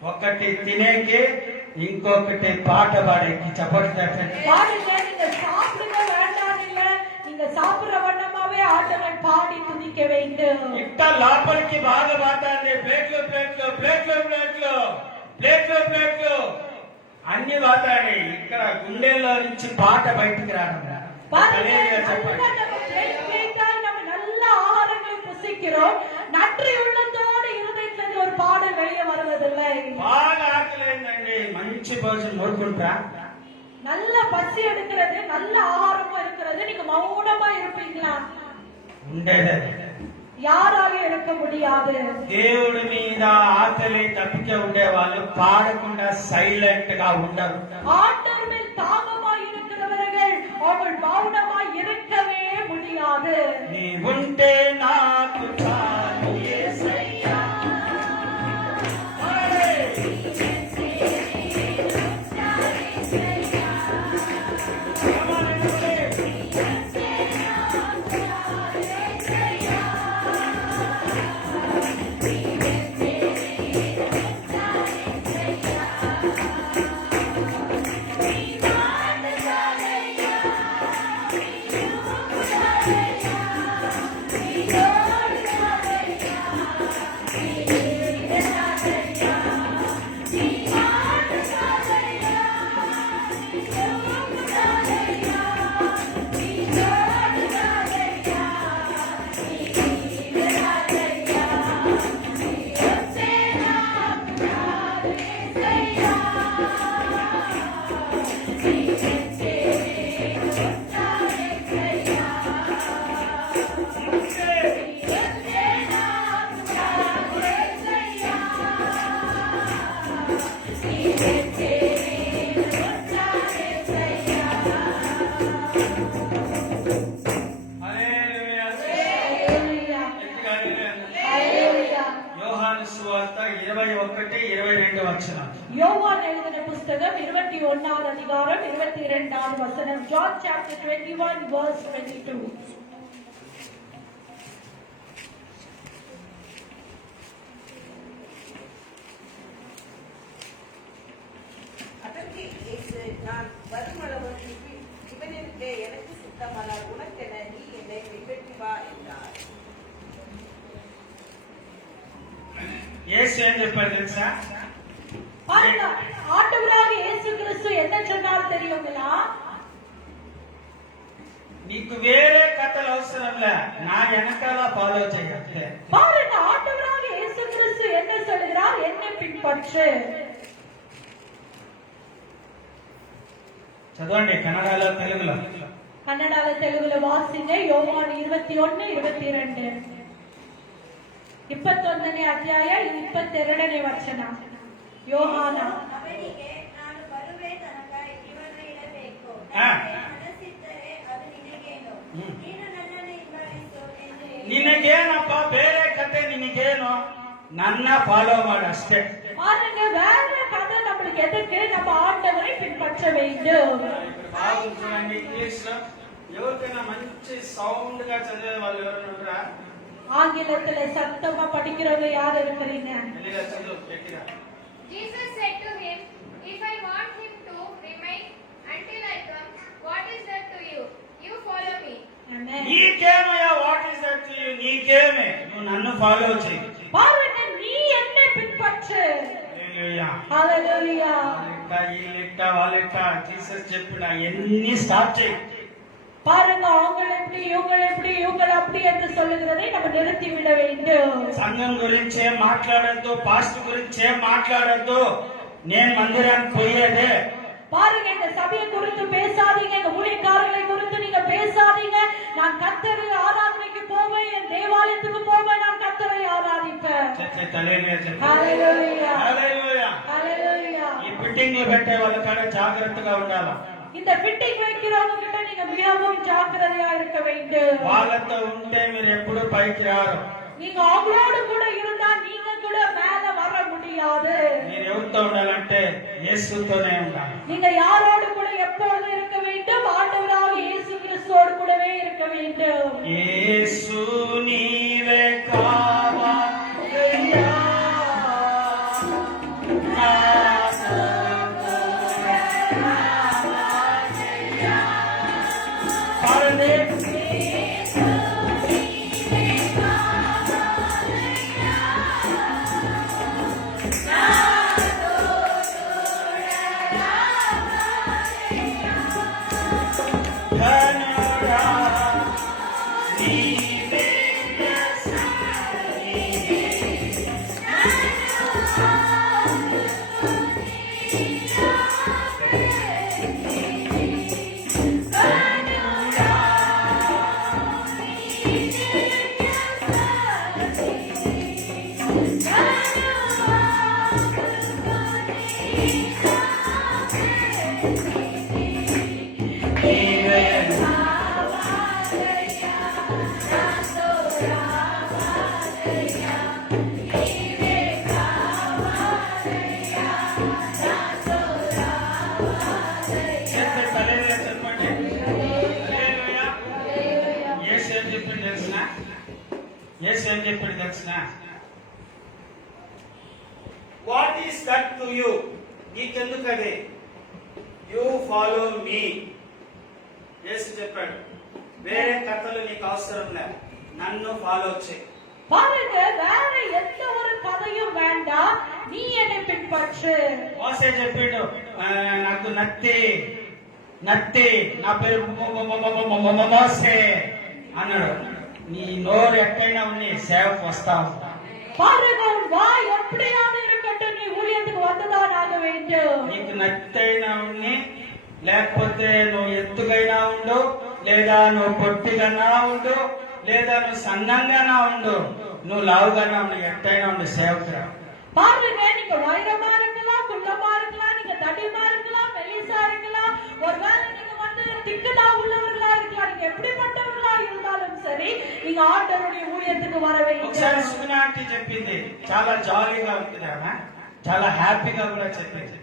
ఒకటి తినేకి, ఇంకొకటి పాట పాడేకి. చెప్పండి. பாருங்க, நீங்க சாப்பிடுங்க வேண்டாம் இல்ல, நீங்க சாப்பிடுற வண்ணமாவே ஆண்டவரை பாடி துதிக்க வேண்டும். ఇట్ట లోపలికి బాగా పాటాలి. ప్లేట్లు ప్లేట్లు ప్లేట్లు ప్లేట్లు ప్లేట్లు ప్లేట్లు అన్ని పాతాయి. ఇక్కడ గుండెల్లో నుంచి పాట బయటికి రావడం. பாருங்க, చెప్పండి. நல்லா நம்ம plate plate ஆ நம்ம நல்ல ஆகாரங்களை புசிக்கிறோம், நன்றி உள்ளத்தோடு இருதயத்திலிருந்து ஒரு பாடல் வெளியே வருவதில்லை. బాగా ఆకలేందండి, మంచి భోజనం ఊరుకుంటా. நல்ல பசி எடுக்கிறது, நல்ல ஆகாரமும் இருக்கிறது, நீங்க மௌனமா இருப்பீங்களா? ఉండేదే. யாராலும் இருக்க முடியாது. దేవుడి మీద ఆకలి తప్పిక ఉండే వాళ్ళు పాడకుండా సైలెంట్ గా ఉండరు. ஆண்டவர் மேல் தாகமாய் இருக்கிறவர்கள் அவர்கள் மௌனமாய் இருக்கவே முடியாது. నీ ఉంటే నాకు చాలు యేసయ్యా. யோவான் எழுதின புத்தகம் 21ஆம் அதிகாரம் 22ஆம் வசனம். John chapter 21 verse 22. அதற்கு இயேசு, நான் வருமளவும் இவனிற்கு எனக்கு சித்தமானால் உனக்கென, நீ என்னை பின்பற்றி வா என்றார். యేసు ఏం చెప్పారు తెలుసా? பாருங்க, ஆண்டவராக இயேசு கிறிஸ்து என்ன சொன்னார் தெரியுங்களா? నీకు వేరే కథలు అవసరంలే, నా వెనకాల ఫాలో చేయాలి. பாருங்க, ஆண்டவராக இயேசு கிறிஸ்து என்ன சொல்கிறார்? என்னை பின்பற்று. చదవండి కన్నడలో తెలుగులో. கன்னடால தெலுங்குல வாசிங்க. யோவான் 21:22. 21ನೇ ಅಧ್ಯಾಯ 22ನೇ ವಚನ. ಯೋಹಾನ ಅವನಿಗೆ, ನಾನು ಬರುವೆ ತನಕ ಇವನು ಇರಬೇಕು. ಹಾ. ನನಗೆ ಮನಸ್ಸಿದ್ದರೆ ಅದು ನಿನಗೇನು? ನೀನು ನನ್ನನ್ನು ಹಿಂಬಾಲಿಸು ಎಂದು ಹೇಳಿ, ನಿನಗೇನಪ್ಪ ಬೇರೆ ಕತೆ, ನಿನಗೇನು? ನನ್ನ ಫಾಲೋ ಮಾಡು அಷ್ಟே. பாருங்க, வேற கதை நம்மளுக்கு எதுக்கு? நம்ம ஆண்டவரை பின்பற்ற வேண்டும். బాగుంది చూడండి ఇంగ్లీష్ లో. ఎవరికైనా మంచి సౌండ్ గా చదివే వాళ్ళు ఎవరైనా ఉంటారా? ஆங்கிலத்துல சத்தமா படிக்கிறவங்க யார் இருக்கிறீங்க? మెల్లిగా చదువు గట్టిగా. Jesus said to him, "If I want him to remain until I come, what is that to you? You follow me." Amen. నీకేమయ్యా what is that to you? నీకేమే? నువ్వు నన్ను ఫాలో చెయ్యి. பாருங்க, நீ என்னை பின்பற்று. హల్లెలూయా. ஹalleluya. ఈ లెక్క వాళ్ళెక్క జీసస్ చెప్పిన ఎన్ని స్టార్ట్ చేయి. பாருங்க, அவங்க எப்படி இவங்க அப்படி என்று சொல்லுகிறதை நம்ம நிறுத்தி விட வேண்டும். సంఘం గురించే మాట్లాడద్దు, పాస్ట్ గురించే మాట్లాడద్దు. నేను మందిరానికి పోయేదే. பாருங்க, இந்த சபையை குறித்து பேசாதீங்க, இந்த ஊழியக்காரர்களை குறித்து நீங்க பேசாதீங்க. நான் கர்த்தரை ஆராதனைக்கு போவேன், என் தேவாலயத்துக்கு போவேன், நான் கர்த்தரை ஆராதிப்பேன். ஹalleluya. హల్లెలూయా. ஹalleluya. ఈ ఫిట్టింగ్లు పెట్టే వాళ్ళ కాడ జాగ్రత్తగా ఉండాలి. இந்த ஃபிட்டிங் வைக்கிறவங்க கிட்ட நீங்க மிகவும் ஜாக்கிரதையா இருக்க வேண்டும். వాళ్ళతో ఉంటే మీరు ఎప్పుడు పైకి రారు. நீங்க அவங்களோடு கூட இருந்தா நீங்க கூட மேல வர முடியாது. మీరు ఎవరితో ఉండాలంటే యేసుతోనే ఉండాలి. நீங்க யாரோடு கூட எப்பொழுது இருக்க வேண்டும்? ஆண்டவராக இயேசு கிறிஸ்துவோடு கூடவே இருக்க வேண்டும். యేసు నీవే కావాలయ్యా నా పాడండి. ధనుడా నీవే నీవే ఏం చెప్పాడు తెలిసిన? What is that to you? నీకెందుకు అది? You follow me. యేసు చెప్పాడు, వేరే కథలు నీకు అవసరం లే, నన్ను ఫాలో చేయి. பாருங்க, வேற எந்த ஒரு கதையும் வேண்டாம், நீ என்னை பின்பற்று. మోసే చెప్పాడు, నాకు నత్తి నా పేరు మోసే అన్నాడు. నీ నోరు ఎక్కడైనా ఉన్ని సేవకు వస్తావు. பாருங்க, உன் வாய் எப்படியாவது இருக்கட்டும், நீ ஊழியத்துக்கு வந்துதான் ஆக வேண்டும். నీకు నత్తైనా ఉన్ని, లేకపోతే నువ్వు ఎత్తుగైనా ఉండు, లేదా నువ్వు పొట్టిగానా ఉండు, లేదా నువ్వు సన్నంగానా ఉండు, నువ్వు లావుగానా ఉండు, ఎట్టయినా ఉండు సేవకురా. பாருங்க, நீங்க வைரமா இருக்கலாம், குள்ளமா இருக்கலாம், நீங்க தடிமா இருக்கலாம், மெலிசா இருக்கலாம், ஒருவேளை நீங்க வந்து திக்குதா உள்ளவர்களா இருக்கலாம், நீங்க எப்படிப்பட்டவர்களா இருந்தாலும் சரி, நீங்க ஆண்டவருடைய ஊழியத்துக்கு வர ఒకసారి வேண்டும். సుగుణ ఆంటీ చెప్పింది, చాలా జాలీగా ఉంటుంది ఆమె, చాలా హ్యాపీగా కూడా చెప్పింది.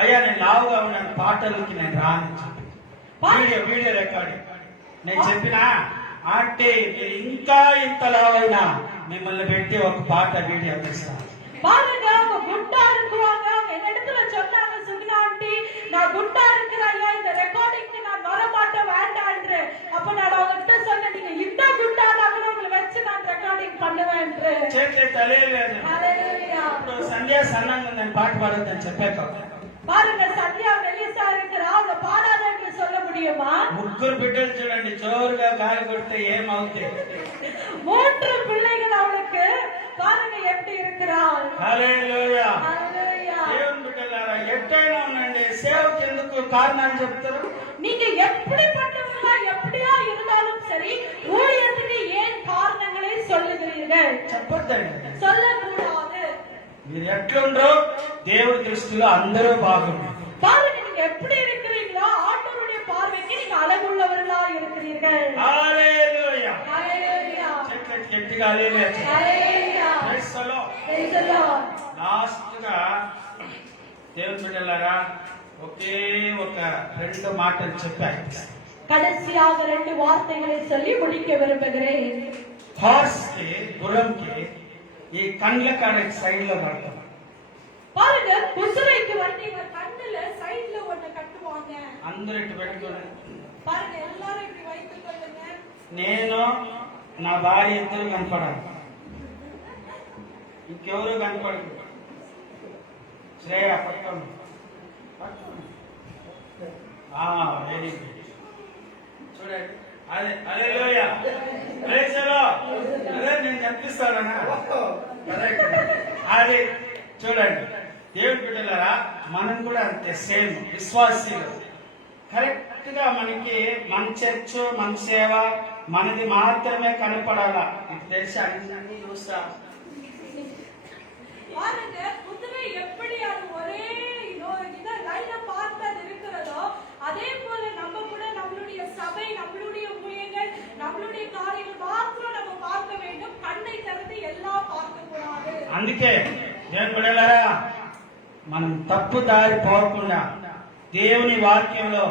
అయ్యా నేను లావుగా ఉన్నాను, పాటలకి నేను రాను చెప్పింది. వీడియో రికార్డింగ్ నేను చెప్పిన, ఆంటీ మీరు ఇంకా ఇంత లావైనా మిమ్మల్ని పెట్టి ఒక పాట వీడియో తీస్తాను. பாருங்க, அவங்க குண்டா இருக்குவாங்க, அவங்க என்னிடத்துல சொன்னாங்க, சுகுணா ஆண்டி நான் குண்டா இருக்கிறேன் ஐயா, இந்த ரெக்கார்டிங்க்கு நான் வர மாட்டேன் வேண்டாம் என்று. அப்ப நான் அவங்ககிட்ட சொன்னேன், நீங்க இந்த குண்டானா கூட உங்களை வச்சு நான் ரெக்கார்டிங் பண்ணுவேன் என்று. చేతులు తెలియలేదు. ஹalleluya. ఇప్పుడు సంధ్య సన్నంగా నేను పాట పాడొద్దని చెప్పాక பாருங்க, சத்யா மெலிசா இருக்கிறா, அவங்க பாடாத என்று சொல்ல முடியுமா? ముగ్గురు బిడ్డలు చూడండి, జోరుగా గాలి కొడితే ఏమవుతుంది? 3 பிள்ளைகள் அவளுக்கு. பாருங்க எப்படி இருக்கிறாள். హల్లెలూయా. ஹalleluya. దేవుని బిడ్డలారా, ఎట్టైనా ఉండండి, సేవకి ఎందుకు కారణాలు చెప్తారు? நீங்க எப்படிப்பட்டவங்களா எப்படியா இருந்தாலும் சரி, ஊழியத்துக்கு ஏன் காரணங்களை சொல்லுகிறீர்கள்? చెప్పబడீர்கள் చెప్పొద్దండి. சொல்லக்கூடாது. మీరు ఎట్లుండ్రో దేవుడి దృష్టిలో అందరూ బాగుంటారు. பாருங்க நீங்க எப்படி இருக்கிறீங்களோ ஆண்டவருடைய பார்வைக்கு நீங்க அழகுள்ளவர்களா இருக்கிறீர்கள். హల్లెలూయా. ஹalleluya. చెట్లకి గట్టిగా హల్లెలూయా. ஹalleluya. Praise the lord. Praise the Lord. Last గా దేవుని బిడ్డలారా ఒకే ఒక రెండు మాటలు చెప్పారు. கடைசியாக 2 வார்த்தைகளை சொல்லி முடிக்க விரும்புகிறேன். హార్స్ కి గుర్రంకి ఈ కండ్ల కాడ సైడ్ లో పడతాం. பாருங்க குதிரைக்கு வந்து இவங்க கண்ணுல சைடுல ஒண்ணு கட்டுவாங்க. అందరూ ఇటు పెట్టుకోండి. பாருங்க எல்லாரும் இப்படி வைத்துக் கொள்ளுங்க. నేను నా భార్య ఇద్దరు కనపడాలి, ఇంకెవరు కనపడదు. శ్రేయ పట్టుకోండి. Very good. చూడండి, అదే హల్లెలూయా. Praise the lord. అదే నేను కనిపిస్తానా? అది చూడండి దేవుడి బిడ్డలారా, మనం కూడా అంతే సేమ్ విశ్వాసీలు. కరెక్ట్ గా మనకి మన చర్చ్ మన సేవ మనది మాత్రమే కనపడాలా. ఇది తెలిసి అన్ని చూస్తా. பாருங்க குதிரை எப்படி அது ஒரே இத லைன பார்த்தா இருக்கிறதோ அதே போல நம்ம கூட நம்மளுடைய சபை நம்மளுடைய ஊழியர்கள் நம்மளுடைய காரியங்கள் மாத்திரம் நம்ம பார்க்க வேண்டும். கண்ணை திறந்து எல்லாம் பார்க்க கூடாது. అందుకే దేవుడి బిడ్డలారా, మనం తప్పు దారి పోకుండా దేవుని వాక్యంలో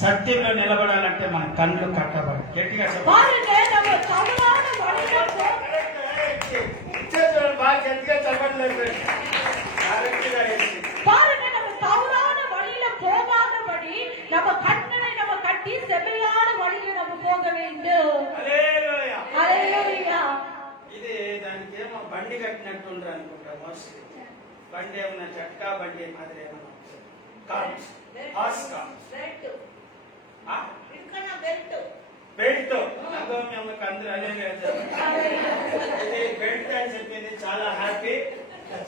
సత్యంలో నిలబడాలంటే మన కళ్ళు కట్టబడి గట్టిగా చెప్పాలి. பாருங்க நம்ம தவறான வழியில பாருங்க நம்ம தவறான வழியில போகாதபடி நம்ம கண்களை நம்ம கட்டி செம்மையான வழியில நம்ம போக வேண்டும். హల్లెలూయా. ஹalleluya. ఇది దానికి ఏమో బండి కట్టినట్టు ఉండరు అనుకుంటా. మోస్ట్లీ బండి ఏమన్నా చట్కా బండి మాదిరి ఏమన్నా కార్స్ హార్స్ కార్ பெல்ட் ఆ இருக்கணும் பெல்ட் బెల్ట్ అదో మేము అందరూ అదే ఇది బెల్ట్ అని చెప్పింది చాలా హ్యాపీ.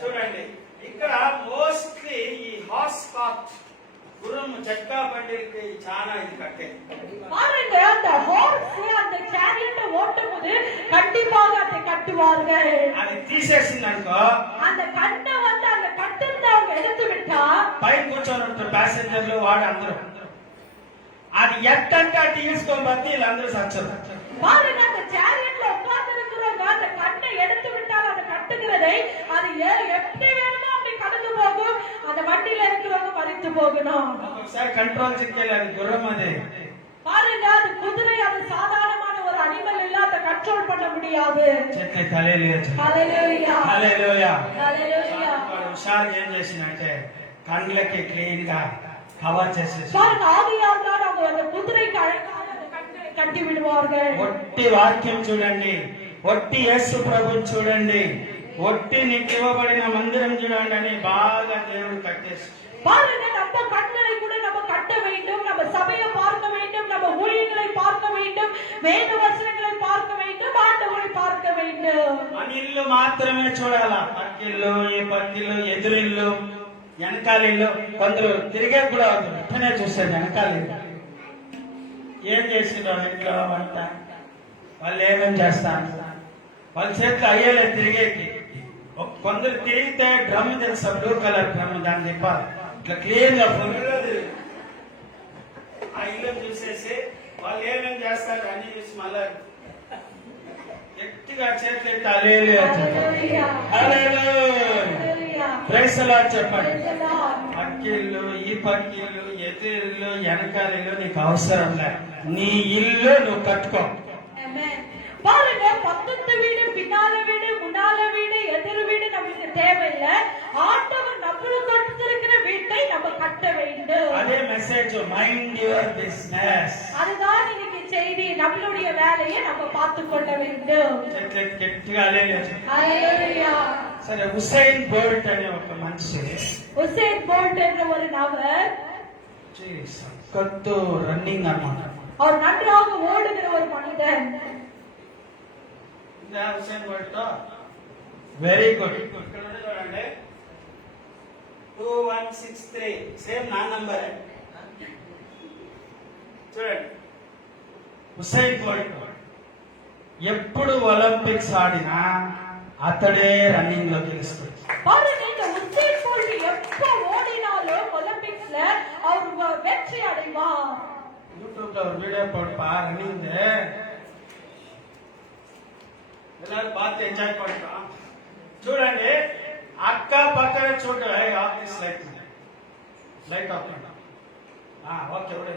చూడండి ఇక్కడ మోస్ట్లీ ఈ హార్స్ కార్ గుర్రం చట్కా బండికి చాలా ఇది కట్టేది. பாருங்க அந்த ஹார்ஸ் அந்த சேரியட் ஓட்டும்போது கண்டிப்பாக அதை கட்டுவார்கள். అది తీసేసింది అనుకో, அந்த கண்ணை வந்து அந்த கட்டிருந்த அவங்க எடுத்து விட்டா పైన కూర్చొని ఉంటారు ప్యాసింజర్లు వాడు అందరూ. అది ఎట్టంటే అటు తీసుకొని బట్టి వీళ్ళందరూ సచ్చరు. பாருங்க அந்த சேரியட்ல உட்கார்ந்து இருக்கிறவங்க அந்த கண்ணை எடுத்து விட்டால் அந்த கட்டுகிறதை அது எப்படி வேணுமோ அப்படி கடந்து போகும். அந்த வண்டியில இருக்கிறவங்க மறித்து போகணும். ఒకసారి కంట్రోల్ చెక్కేది అది గుర్రం. అది பாருங்க அது குதிரை, அது சாதாரணமான ஒரு அனிமல் இல்ல, அதை கண்ட்ரோல் பண்ண முடியாது. చెట్లే హల్లెలూయా. ஹalleluya. హల్లెలూయా. ஹalleluya. హుషారు ఏం చేసినంటే కండ్లకి క్లీన్ గా కవర్ చేసేసి பாருங்க ஆவியானவர் அவங்க அந்த குதிரைக்கு அழகாக அந்த கண்களை கட்டி விடுவார்கள். ఒట్టి వాక్యం చూడండి, ఒట్టి యేసు ప్రభుని చూడండి, ఒట్టి నీకు ఇవ్వబడిన మందిరం చూడండి అని బాగా దేవుడు కట్టేసి. பாருங்க நம்ம கண்களை கூட நம்ம கட்ட வேண்டும். நம்ம சபையை பார்க்க வேண்டும், நம்ம ஊழியர்களை பார்க்க வேண்டும், வேத வசனங்களை பார்க்க வேண்டும், ஆண்டவரை பார்க்க வேண்டும். మన ఇల్లు మాత్రమే చూడాలా. పక్కిల్లు, ఈ పక్కిల్లు, ఎదురిల్లు, వెనకాలిల్లు. కొందరు తిరిగే కూడా వెంటనే చూస్తారు వెనకాలిల్లు ఏం చేసిండ్రో ఇంట్లో వంట, వాళ్ళు ఏమేమి చేస్తారు, వాళ్ళ చేతిలో అయ్యేలే తిరిగేకి. కొందరు తిరిగితే డ్రమ్ తెలుసా, బ్లూ కలర్ డ్రమ్, దాన్ని తిప్పాలి ఇట్లా క్లీన్ గా ఫుల్ ఆ ఇల్లు చూసేసి వాళ్ళు ఏమేమి చేస్తారు అన్ని చూసి మళ్ళా గట్టిగా చేతులు ఎత్తి హల్లెలూయా హల్లెలూయా. హల్లెలూయా. ప్రైజ్ ది లార్డ్ చెప్పండి. Praise the Lord. పక్కిళ్ళు, ఈ పక్కిళ్ళు, ఎదురిల్లు, వెనకాలిల్లు నీకు అవసరం లేదు. నీ ఇల్లు నువ్వు కట్టుకో. Amen. பாருங்க பக்கத்து வீடு, பின்னால வீடு, முன்னால வீடு, எதிர் வீடு நமக்கு தேவையில்லை. ஆண்டவர் நம்மளுக்கு கொடுத்திருக்கிற வீட்டை நம்ம கட்ட வேண்டும். అదే మెసేజ్, మైండ్ యువర్ బిజినెస్. அதுதான் இன்னைக்கு செய்தி. நம்மளுடைய வேலையை நம்ம பார்த்து கொள்ள வேண்டும். గట్టిగా హల్లెలూయా. ஹalleluya. సరే, హుసైన్ బోల్ట్ అనే ఒక మనిషి உசேன் போல்ட் என்ற ஒரு நபர், సక్కత్తు రన్నింగ్ అన్నమాట. அவர் நன்றாக ஓடுகிற ஒரு மனிதன். Usain Bolt very good. ఇక్కడ ఉంది చూడండి 2163 సేమ్ నా నంబర్. చూడండి హుసైన్ బోల్ట్ ఎప్పుడు ఒలింపిక్స్ ఆడినా అతడే రన్నింగ్ లో గెలుస్తాడు. பாருங்க இந்த உசேன் போல்ட் எப்ப ஓடினாலும் ஒலிம்பிக்ஸ்ல அவர் வெற்றி அடைவார். யூடியூப்ல ஒரு வீடியோ போட்டுப்பா ரன்னிங், எல்லாரும் பார்த்து ఎంజాయ్ பண்ணுறோம். చూడండి అక్క పక్కన చూడండి ఆఫ్ దిస్ లైట్ ఆఫ్ பண்ணா. ఓకే ఒడే.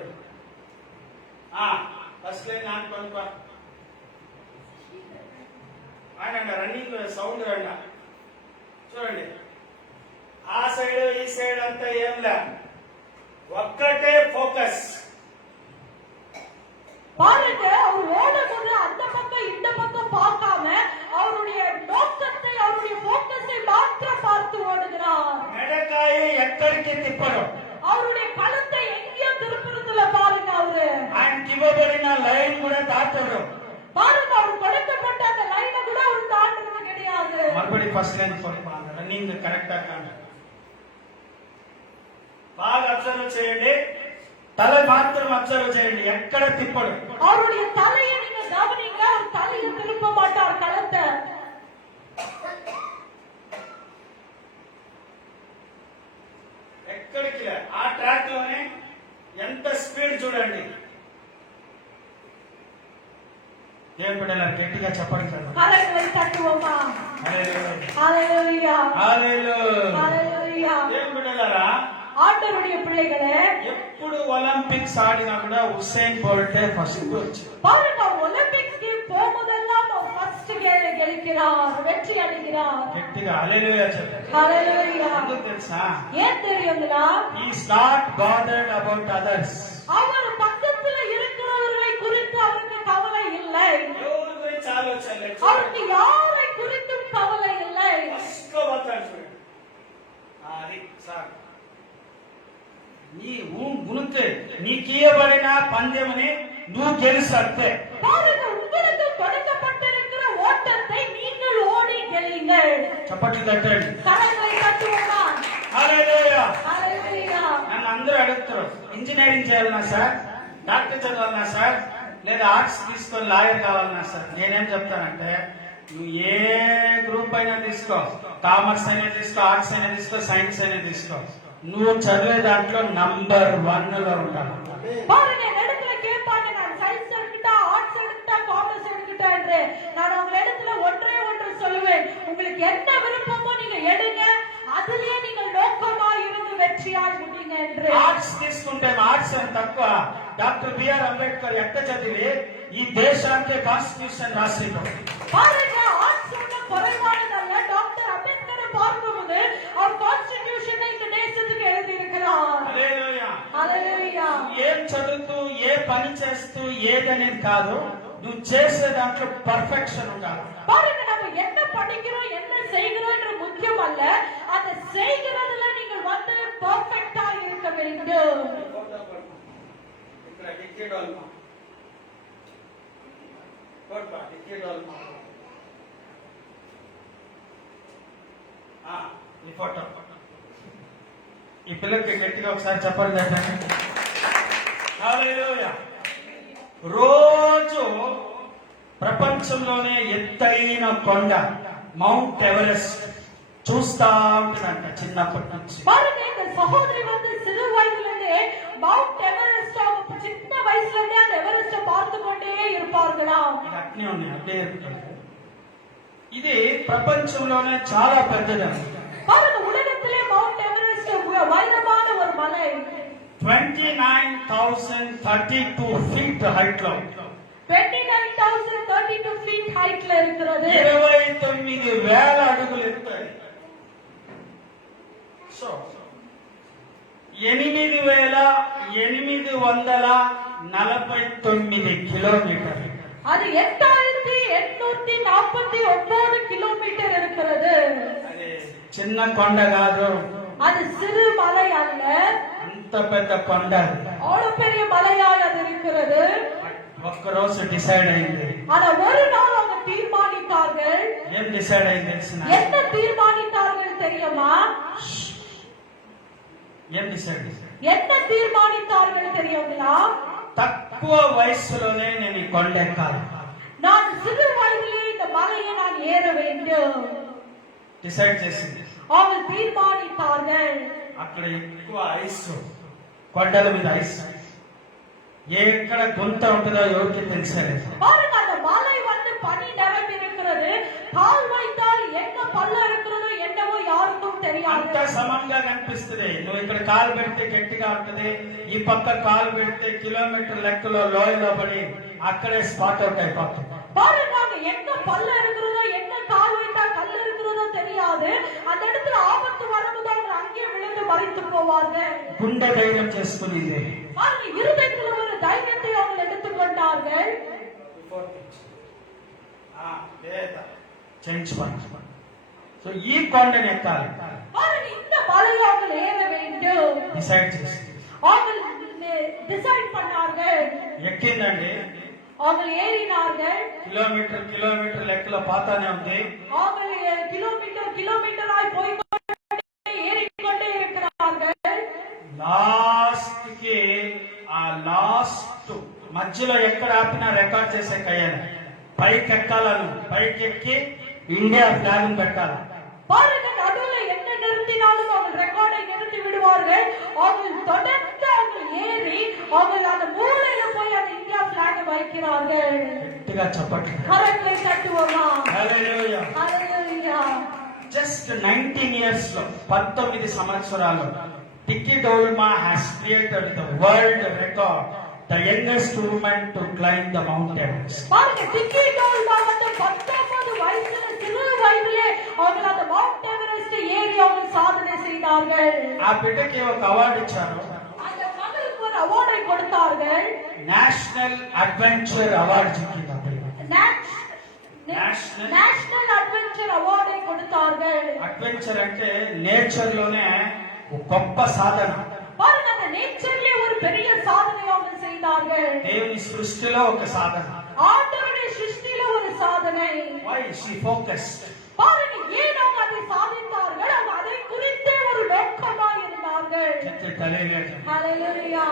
ఫస్ట్ లైన్ ఆన్ பண்ணுப்பா. ఆయన రన్నింగ్ సౌండ్ రండి. చూడండి ఆ సైడ్ ఈ సైడ్ అంతా ఏం లే, ఒక్కటే ఫోకస్. பாருங்க அவர் ஓடும்போது அந்த பக்கம் இந்த பக்கம் பார்க்காம அவருடைய நோக்கத்தை அவருடைய போக்கஸை மாத்திரம் பார்த்து ஓடுகிறார். మెడకాయ ఎక్కడికి తిప్పడం, அவருடைய கழுத்தை எங்கேயோ திருப்புறதுல பாருங்க அவரு. ఆయనకి ఇవ్వబడిన లైన్ కూడా దాటడం. பாருங்க அவர் கொடுக்கப்பட்ட அந்த லைனை கூட அவர் தாண்டுறது கிடையாது. మறுபడి ఫస్ట్ లైన్ పోతాం, రన్నింగ్ కరెక్టా కాదు. బాగా అబ్జర్వ్ చేయండి, తల మాత్రం అబ్జర్వ్ చేయండి, ఎక్కడ తిప్పడు. அவருடைய தலையை நீங்க கவனிங்க, அவர் தலையை திருப்ப மாட்டார் கழுத்தை. ఎక్కడికి లే, ఆ ట్రాక్ లోనే ఎంత స్పీడ్ చూడండి. దేవుని బిడ్డలారా గట్టిగా చెప్పండి కదా. கரங்களை தட்டுவோமா? హల్లెలూయా ஹalleluya హల్లెలూయా. ஹalleluya. దేవుని బిడ్డలారా ஆண்டவருடைய பிள்ளைகளே, ఎప్పుడు ఒలింపిక్స్ ఆడినా కూడా ఉసేన్ బోల్టే ఫస్ట్ వచ్చాడు. பாருங்க ஒலிம்பிக்ஸ்க்கு போகும்போதெல்லாம் அவர் ஃபர்ஸ்ட் கெலிக்கிறார், வெற்றி அடைகிறார். గట్టిగా హల్లెలూయా చెప్పండి. ஹalleluya. ఎందుకు తెలుసా? ஏன் தெரியுங்களா? He is not bothered about others. அவர் பக்கத்துல இருக்கிறவர்களை குறித்து அவருக்கு கவலை இல்லை. ఎవరి గురించి ఆలోచన లేదు. அவருக்கு யாரை குறித்தும் கவலை இல்லை. ఫస్ట్ లో పోతాడు చూడండి. అది సార్ నీ గుణితే నీకియబడిన పందెముని నువ్వు గెలుసు అంతే. பாருங்க உங்களுக்கு கொடுக்கப்பட்டிருக்கிற ஓட்டத்தை நீங்கள் ஓடி கெலுங்கள். చప్పట్లు తట్టండి. கரங்களை தட்டுவோமா? హల్లెలూయా. ஹalleluya. నన్ను అందరూ అడుగుతారు, ఇంజనీరింగ్ చేయాలన్నా సార్, డాక్టర్ చదవాలన్నా సార్, లేదా ఆర్ట్స్ తీసుకొని లాయర్ కావాలన్నా సార్. నేనేం చెప్తానంటే నువ్వు ఏ గ్రూప్ అయినా తీసుకో, కామర్స్ అయినా తీసుకో, ఆర్ట్స్ అయినా తీసుకో, సైన్స్ అయినా తీసుకో, నువ్వు చదివే దాంట్లో నంబర్ 1 లో ఉంటావు. பாருங்க இடத்துல கேட்பாங்க, நான் சயின்ஸ் எடுத்துட்டா, ஆர்ட்ஸ் எடுத்துட்டா, காமர்ஸ் எடுத்துட்டா என்று நான் உங்க இடத்துல ஒன்றே ஒன்று சொல்லுவேன், உங்களுக்கு என்ன விருப்பமோ நீங்க எடுங்க, அதுலயே நீங்கள் நோக்கமா இருந்து வெற்றியாய் முடிங்க என்று. ఆర్ట్స్ తీసుకుంటే ఆర్ట్స్ అని తక్కువ. డాక్టర్ బిఆర్ అంబేద్కర్ ఎట్ట చదివి ఈ దేశానికి కాన్స్టిట్యూషన్ రాసిండు. பாருங்க ஆர்ட்ஸ் ஒன்றும் குறைவானதல்ல. டாக்டர் அம்பேத்கரை பார்க்கும்போது அவர் கான்ஸ்டிடியூஷனை இந்த தேசத்துக்கு எழுதி இருக்கிறார். హల్లెలూయా. ஹalleluya. ఏం చదువుతూ ఏ పని చేస్తూ ఏదనేది కాదు, నువ్వు చేసే దాంట్లో పర్ఫెక్షన్ ఉండాలి. பாருங்க நம்ம என்ன படிக்கிறோம், என்ன செய்கிறோம் என்று முக்கியம் அல்ல, அந்த செய்கிறதுல நீங்கள் வந்து பெர்ஃபெக்ட்டா இருக்க வேண்டும். ఇక్కడ డిక్టేట్ ఈ ఫోటో ఈ పిల్లకి గట్టిగా ఒకసారి చెప్పండి. హల్లెలూయా. రోజు ప్రపంచంలోనే ఎత్తైన కొండ మౌంట్ ఎవరెస్ట్ చూస్తా ఉంటుందంట చిన్నప్పటి నుంచి. பாருங்க இந்த சகோதரி வந்து சிறு வயதுல இருந்தே மவுண்ட் எவரெஸ்ட், அவங்க சின்ன வயசுல இருந்தே அந்த எவரெஸ்ட பார்த்து கொண்டே இருப்பார்களாம். ఇది అట్నే ఉన్నాయి, అదే ఉంటుంది. ఇది ప్రపంచంలోనే చాలా పెద్దది. பாருங்க உலகத்திலே மவுண்ட் எவரெஸ்ட் உயரமான ஒரு மலை. 29,032 feet height లో 29,032 feet heightல இருக்கிறது. 29,000 అడుగులు ఎత్తాయి. సో 8,849 కిలోమీటర్లు. அது 8,849 கிலோமீட்டர் இருக்கிறது. అది చిన్న కొండ కాదు, அது சிறு மலை அல்ல, అంత పెద్ద కొండ. அவ்வளவு பெரிய மலையாய் அது இருக்கிறது. ఒక్కరోజు డిసైడ్ అయింది. ஆனா ஒரு நாள் அவங்க தீர்மானித்தார்கள். ఏం డిసైడ్ అయింది తెలిసిన? என்ன தீர்மானித்தார்கள் தெரியுமா? ఏం డిసైడ్? என்ன தீர்மானித்தார்கள் தெரியுங்களா? తక్కువ వయసులోనే నేను ఈ కొండ ఎక్కాలి. நான் சிறு வயதிலே இந்த மலையை நான் ஏற வேண்டும் డిసైడ్ చేసింది. அவர்கள் தீர்மானித்தார்கள். అక్కడ ఎక్కువ ఐస్, కొండల మీద ఐస్, ఎక్కడ గుంత ఉంటుందో ఎవరికి తెలిసలేదు. பாருங்க, அந்த மலை வந்து பனி நிரம்பி இருக்கிறது. கால் வைத்தால் எங்க பள்ளம் இருக்கிறதோ என்னவோ யாருக்கும் தெரியாது. అంత సమంగా కనిపిస్తుంది. నువ్వు ఇక్కడ కాలు పెడితే గట్టిగా ఉంటది, ఈ పక్క కాలు పెడితే కిలోమీటర్ లెక్కలో లోయలో పడి అక్కడే స్పాట్ అవుట్ అయిపోతుంది. பாருங்க, அங்க எங்க பள்ளம் இருக்கிறதோ என்ன கால் வைத்தா கல் இருக்கிறதோ தெரியாது. அந்த இடத்துல ஆபத்து வரும்போது அவங்க அங்கே விழுந்து மறித்து போவார்கள். గుండె ధైర్యం చేసుకునింది. பாருங்க, இருதயத்தில் ஒரு தைரியத்தை அவங்க எடுத்துக்கொண்டார்கள். చేంజ్ సో ఈ కొండని ఎక్కాలి. பாருங்க, இந்த மலையை அவங்க ஏற வேண்டும் డిసైడ్ చేసి அவங்க டிசைட் பண்ணார்கள். ఎక్కిందండి. அவங்க ஏறினார்கள். కిలోమీటర్ లెక్కలో పాతానే ఉంది. அவங்க கிலோமீட்டராய் போய் ஏறிக்கொண்டே இருக்கிறார்கள். లాస్ట్ కి ఆ లాస్ట్ మధ్యలో ఎక్కడ ఆపినా రికార్డ్ చేసే కయ్యాలి. పైకి ఎక్కాలను, పైకి ఎక్కి ఇండియా ఫ్లాగ్ పెట్టాలి. பாருங்க, நடுவுல என்ன நிறுத்தினாலும் அவங்க ரெக்கார்டை நிறுத்தி விடுவார்கள். அவங்க தொடர்ந்து அவங்க ஏறி அவங்க அந்த மூலையில போய் அந்த இந்தியா பிளாக் வைக்கிறார்கள். గట్టిగా చెప్పండి. கரங்களை தட்டுவோமா? హల్లెలూయా. ஹalleluya. జస్ట్ 19 years లో 19 సంవత్సరాలు టిక్కీ Dolma has created the world record, the youngest woman to climb the Mount Everest. பாருங்க, டிக்கி டோல்மா வந்து 19 வயசுல சிறு வயதிலே அவங்க அந்த மவுண்ட் எவரெஸ்ட் ஏறி அவங்க சாதனை செய்தார்கள். ఆ బిడ్డకి ఒక అవార్డు ఇచ్చారు. அந்த மகளுக்கு ஒரு அவார்டை கொடுத்தார்கள். నేషనల్ అడ్వెంచర్ అవార్డు చిక్కింది. நேஷனல் அட்வென்ச்சர் அவார்டை கொடுத்தார்கள். అడ్వెంచర్ అంటే నేచర్ లోనే ఒక గొప్ప సాధన. பாருங்க, அந்த நேச்சர்லயே ஒரு பெரிய சாதனை அவங்க செய்தார்கள். దేవుని సృష్టిలో ఒక సాధన. ஆண்டவருடைய சிருஷ்டியில ஒரு சாதனை. Why she focused? பாருங்க, ஏன் அவங்க அதை சாதித்தார்கள்? அவங்க அதை குறித்தே ஒரு நோக்கமா இருந்தார்கள். చెత్త తెలియలేదు. ஹalleluya.